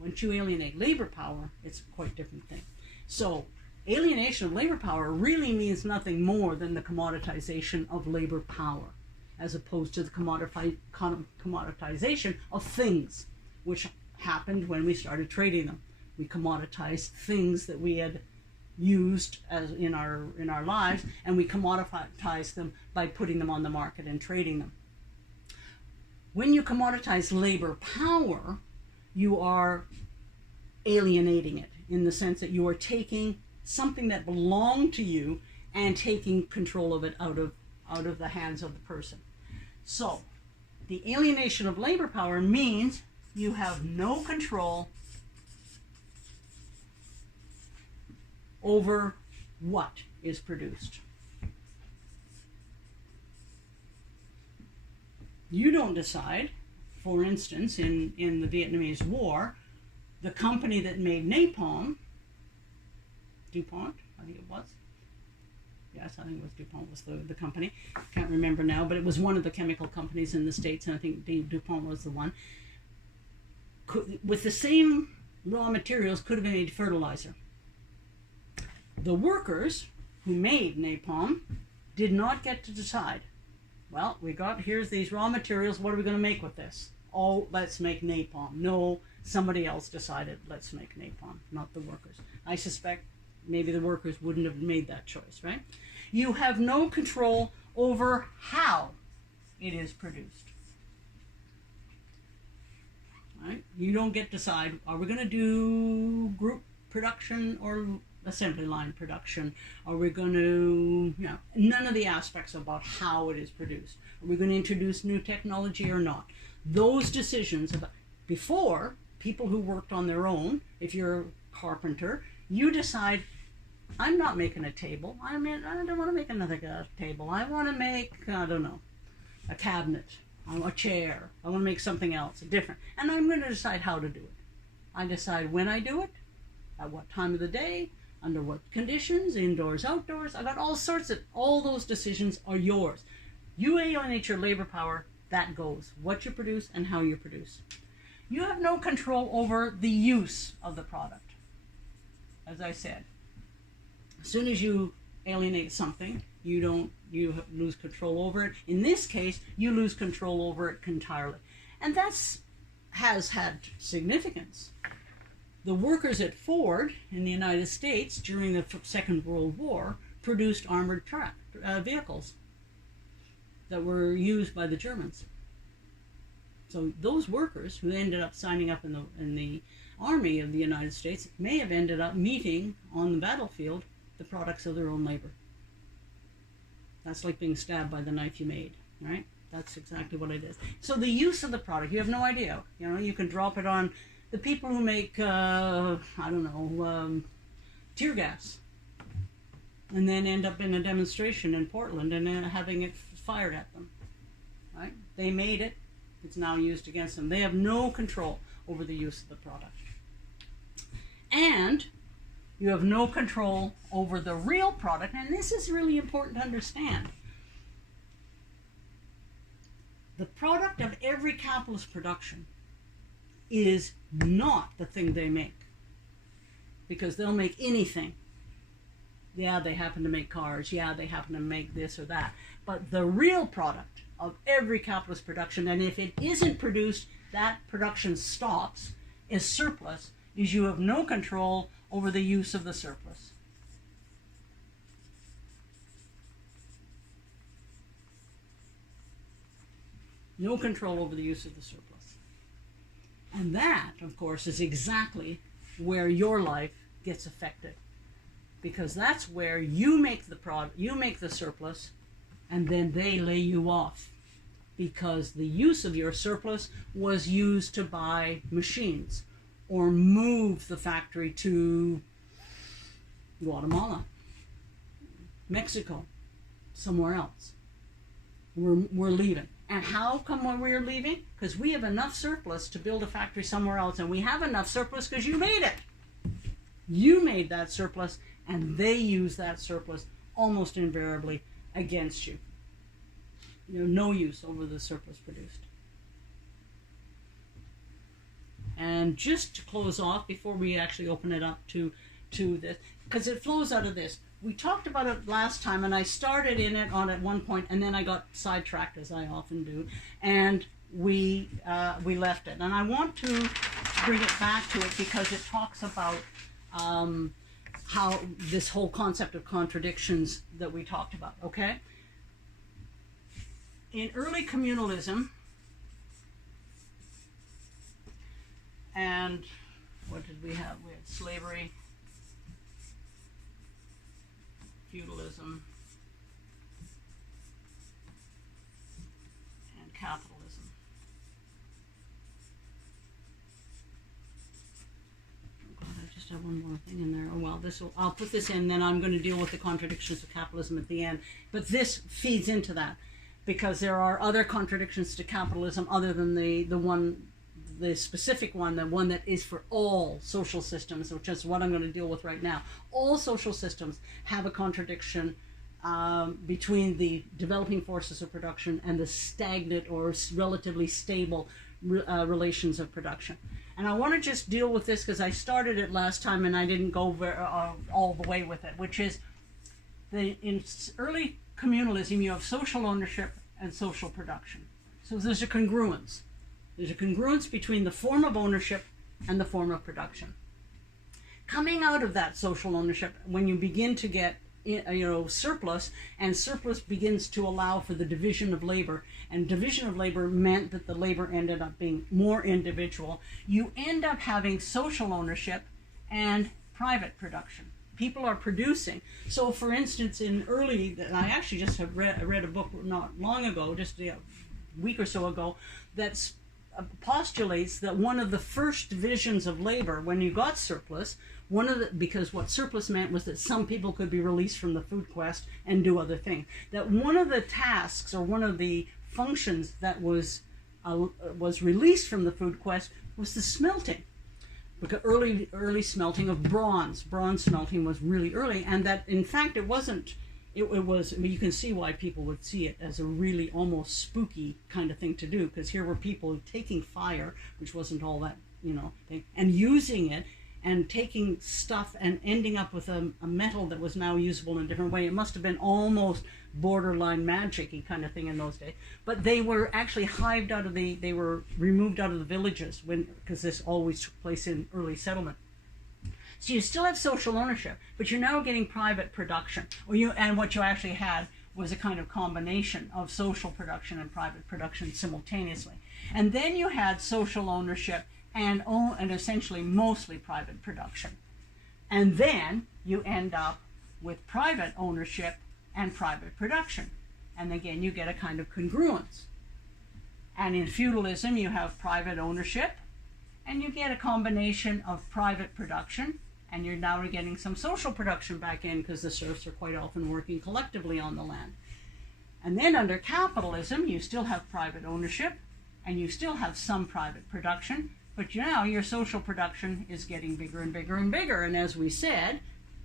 once you alienate labor power, it's a quite different thing. So alienation of labor power really means nothing more than the commoditization of labor power, as opposed to the commoditization of things, which happened when we started trading them. We commoditized things that we had used as in our lives, and we commoditized them by putting them on the market and trading them. When you commoditize labor power, you are alienating it, in the sense that you are taking something that belonged to you and taking control of it out of the hands of the person. So, the alienation of labor power means you have no control over what is produced. You don't decide, for instance, in the Vietnamese War, the company that made napalm, DuPont, I think it was. Yes, I think it was DuPont was the company. Can't remember now, but it was one of the chemical companies in the States, and I think DuPont was the one. With the same raw materials, could have made fertilizer. The workers who made napalm did not get to decide, well, here's these raw materials, what are we going to make with this? Oh, let's make napalm. No, somebody else decided, let's make napalm, not the workers. I suspect maybe the workers wouldn't have made that choice, right? You have no control over how it is produced. Right? You don't get to decide, are we going to do group production or assembly line production? Are we going to, none of the aspects about how it is produced. Are we going to introduce new technology or not? Those decisions about, before, people who worked on their own, if you're a carpenter, you decide, I'm not making a table. I don't want to make another table. I want to make, I don't know, a cabinet, a chair. I want to make something else, different. And I'm going to decide how to do it. I decide when I do it, at what time of the day, under what conditions, indoors, outdoors. I got all those decisions are yours. You alienate your labor power, that goes. What you produce and how you produce. You have no control over the use of the product. As I said, as soon as you alienate something, you lose control over it. In this case, you lose control over it entirely. And has had significance. The workers at Ford in the United States during the Second World War produced armored vehicles that were used by the Germans. So those workers who ended up signing up in the Army of the United States may have ended up meeting on the battlefield the products of their own labor. That's like being stabbed by the knife you made, right? That's exactly what it is. So the use of the product, you have no idea. You can drop it on the people who make, tear gas, and then end up in a demonstration in Portland and having it fired at them, right? They made it. It's now used against them. They have no control over the use of the product. And you have no control over the real product, and this is really important to understand. The product of every capitalist production is not the thing they make, because they'll make anything. Yeah, they happen to make cars. Yeah, they happen to make this or that. But the real product of every capitalist production, and if it isn't produced, that production stops, is surplus, is you have no control over the use of the surplus. No control over the use of the surplus. And that, of course, is exactly where your life gets affected. Because that's where you make the product, you make the surplus, and then they lay you off. Because the use of your surplus was used to buy machines or move the factory to Guatemala, Mexico, somewhere else. We're leaving. And how come we're leaving? Because we have enough surplus to build a factory somewhere else, and we have enough surplus because you made it. You made that surplus, and they use that surplus almost invariably against you. No use over the surplus produced. And just to close off, before we actually open it up to this, because it flows out of this. We talked about it last time, and I started in it at one point, and then I got sidetracked, as I often do, and we left it. And I want to bring it back to it because it talks about how this whole concept of contradictions that we talked about, okay? In early communalism, and what did we have? We had slavery, feudalism, and capitalism. Oh God, I just have one more thing in there. Oh well, I'll put this in, then I'm going to deal with the contradictions of capitalism at the end. But this feeds into that, because there are other contradictions to capitalism other than the specific one, the one that is for all social systems, which is what I'm going to deal with right now. All social systems have a contradiction between the developing forces of production and the stagnant or relatively stable relations of production. And I want to just deal with this because I started it last time and I didn't go all the way with it, which is in early communalism, you have social ownership and social production. So there's a congruence. There's a congruence between the form of ownership and the form of production. Coming out of that social ownership, when you begin to get surplus, and surplus begins to allow for the division of labor, and division of labor meant that the labor ended up being more individual, you end up having social ownership and private production. People are producing. So for instance, I actually just have read a book not long ago, just a week or so ago, that postulates that one of the first divisions of labor, when you got surplus, because what surplus meant was that some people could be released from the food quest and do other things. That one of the tasks or one of the functions that was released from the food quest was the smelting. Because early smelting of bronze smelting was really early, and that in fact it wasn't. It was. I mean, you can see why people would see it as a really almost spooky kind of thing to do, because here were people taking fire, which wasn't all that thing, and using it, and taking stuff and ending up with a metal that was now usable in a different way. It must have been almost borderline magic-y kind of thing in those days. But they were actually they were removed out of the villages because this always took place in early settlement. So you still have social ownership, but you're now getting private production. And what you actually had was a kind of combination of social production and private production simultaneously. And then you had social ownership and essentially mostly private production. And then you end up with private ownership and private production. And again, you get a kind of congruence. And in feudalism, you have private ownership, and you get a combination of private production, and you're now getting some social production back in because the serfs are quite often working collectively on the land. And then under capitalism, you still have private ownership, and you still have some private production, but now your social production is getting bigger and bigger and bigger. And as we said,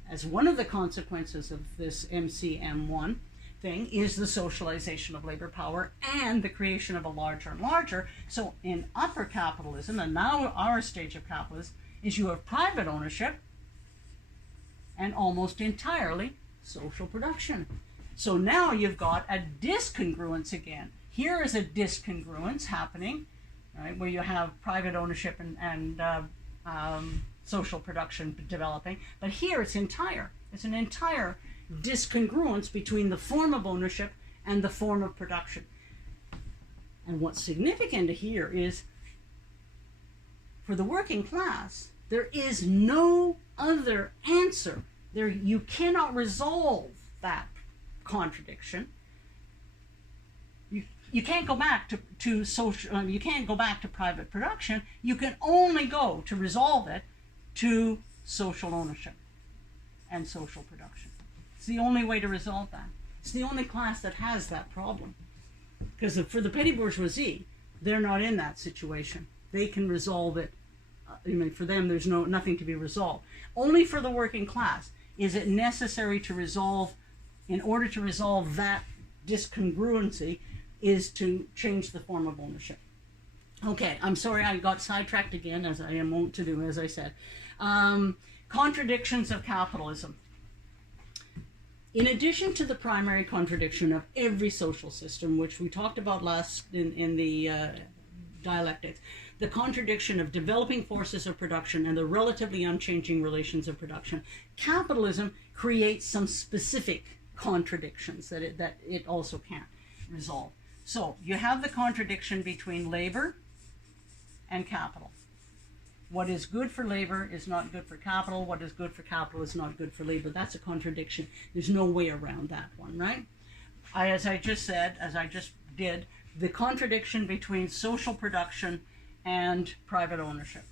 as one of the consequences of this MCM1 thing is the socialization of labor power and the creation of a larger and larger. So in upper capitalism, and now our stage of capitalism, is you have private ownership and almost entirely social production. So now you've got a discongruence again. Here is a discongruence happening, right, where you have private ownership and social production developing, but here it's entire. It's an entire discongruence between the form of ownership and the form of production. And what's significant here is, for the working class, there is no other answer. You cannot resolve that contradiction. You can't go back to social. You can't go back to private production. You can only go to resolve it to social ownership and social production. It's the only way to resolve that. It's the only class that has that problem. Because for the petty bourgeoisie, they're not in that situation. They can resolve it. For them, there's nothing to be resolved. Only for the working class is it necessary to resolve, in order to resolve that discongruency, is to change the form of ownership. Okay, I'm sorry I got sidetracked again, as I am wont to do, as I said. Contradictions of capitalism. In addition to the primary contradiction of every social system, which we talked about last in the dialectics, the contradiction of developing forces of production and the relatively unchanging relations of production, capitalism creates some specific contradictions that it also can't resolve. So you have the contradiction between labor and capital. What is good for labor is not good for capital. What is good for capital is not good for labor. That's a contradiction. There's no way around that one, right? As I just did, the contradiction between social production and private ownership.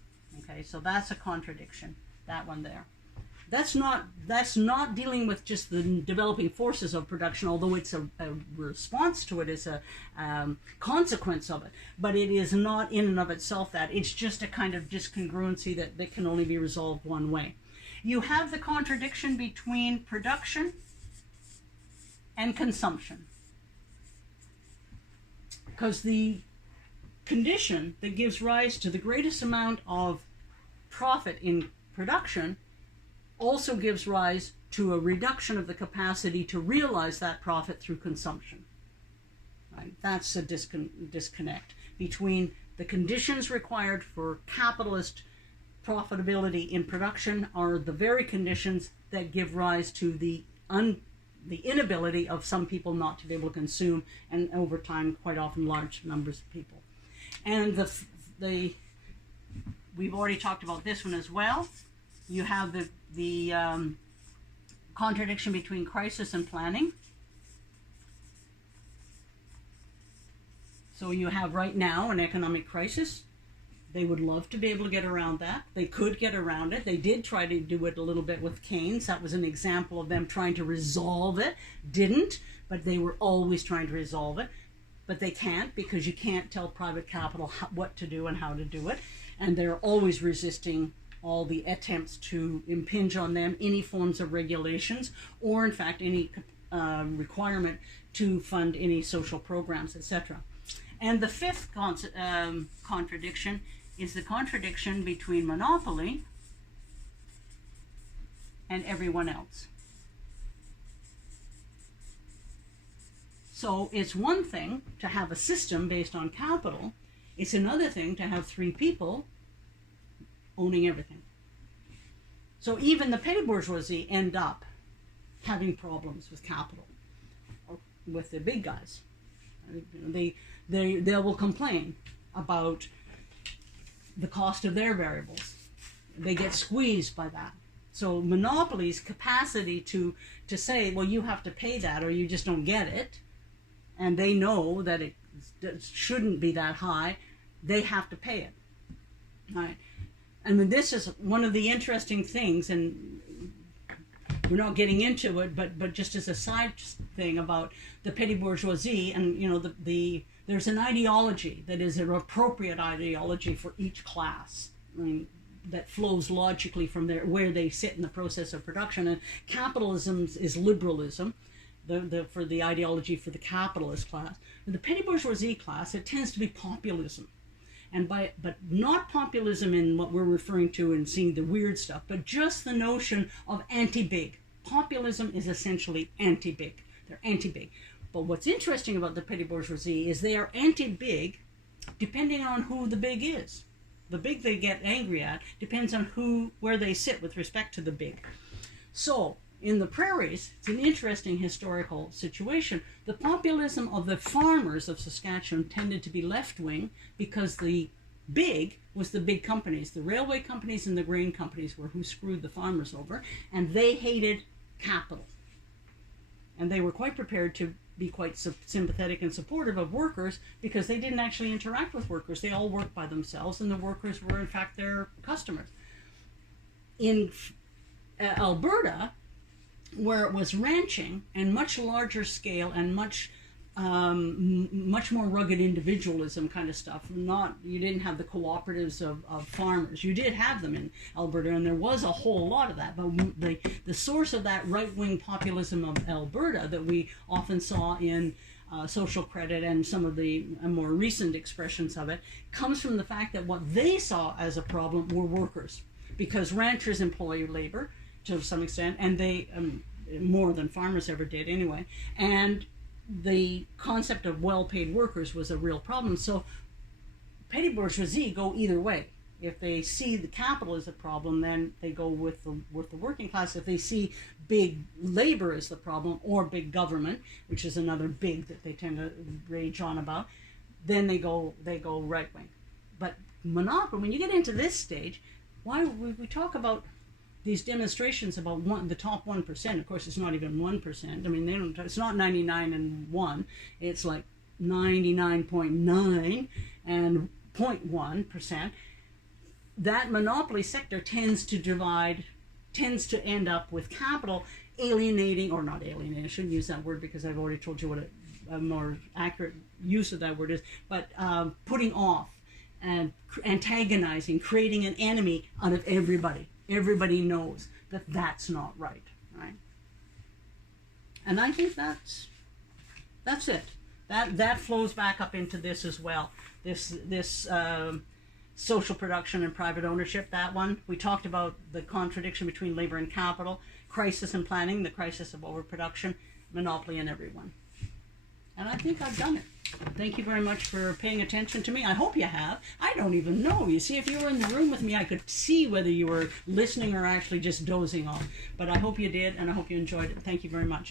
Okay, so that's a contradiction, that one there. That's not dealing with just the developing forces of production, although it's a response to it, it's a consequence of it. But it is not in and of itself that. It's just a kind of discongruency that can only be resolved one way. You have the contradiction between production and consumption. Because the condition that gives rise to the greatest amount of profit in production also gives rise to a reduction of the capacity to realize that profit through consumption. Right? That's a disconnect between the conditions required for capitalist profitability in production are the very conditions that give rise to the inability of some people not to be able to consume, and over time, quite often, large numbers of people. And we've already talked about this one as well. You have the contradiction between crisis and planning. So you have right now an economic crisis. They would love to be able to get around that. They could get around it. They did try to do it a little bit with Keynes. That was an example of them trying to resolve it. Didn't, but they were always trying to resolve it. But they can't, because you can't tell private capital what to do and how to do it. And they're always resisting all the attempts to impinge on them any forms of regulations, or in fact any requirement to fund any social programs, etc. And the fifth contradiction is the contradiction between monopoly and everyone else. So it's one thing to have a system based on capital. It's another thing to have three people owning everything. So even the petty bourgeoisie end up having problems with capital, or with the big guys. They will complain about the cost of their variables. They get squeezed by that. So monopoly's capacity to say, well, you have to pay that or you just don't get it, and they know that it shouldn't be that high, they have to pay it. Right? I mean, this is one of the interesting things, and we're not getting into it, but just as a side thing about the petty bourgeoisie, and you know, there's an ideology that is an appropriate ideology for each class. I mean, that flows logically from where they sit in the process of production. And capitalism is liberalism, for the ideology for the capitalist class. In the petty bourgeoisie class, it tends to be populism. But not populism in what we're referring to and seeing the weird stuff, but just the notion of anti-big. Populism is essentially anti-big. They're anti-big. But what's interesting about the petty bourgeoisie is they are anti-big depending on who the big is. The big they get angry at depends on where they sit with respect to the big. So, in the prairies, it's an interesting historical situation. The populism of the farmers of Saskatchewan tended to be left-wing because the big was the big companies. The railway companies and the grain companies were who screwed the farmers over, and they hated capital. And they were quite prepared to be quite sympathetic and supportive of workers because they didn't actually interact with workers. They all worked by themselves, and the workers were, in fact, their customers. In Alberta, where it was ranching and much larger scale and much more rugged individualism kind of stuff. You didn't have the cooperatives of farmers. You did have them in Alberta, and there was a whole lot of that. But the source of that right-wing populism of Alberta that we often saw in social credit and some of the more recent expressions of it comes from the fact that what they saw as a problem were workers, because ranchers employ labor to some extent, and they more than farmers ever did anyway, and the concept of well-paid workers was a real problem. So petty bourgeoisie go either way. If they see the capital as a problem, then they go with the working class. If they see big labor as the problem, or big government, which is another big that they tend to rage on about, then they go right-wing. But monopoly, when you get into this stage, why we talk about these demonstrations about the top 1%. Of course, it's not even 1%. I mean, it's not 99 and 1. It's like 99.9 and 0.1%. That monopoly sector tends to end up with capital alienating, or not alienating, I shouldn't use that word because I've already told you what a more accurate use of that word is, but putting off and antagonizing, creating an enemy out of everybody. Everybody knows that that's not right, right? And I think that's it. That flows back up into this as well. This social production and private ownership. That one we talked about, the contradiction between labor and capital. crisis in planning, the crisis of overproduction, monopoly in everyone. And I think I've done it. Thank you very much for paying attention to me. I hope you have. I don't even know. You see, if you were in the room with me, I could see whether you were listening or actually just dozing off. But I hope you did, and I hope you enjoyed it. Thank you very much.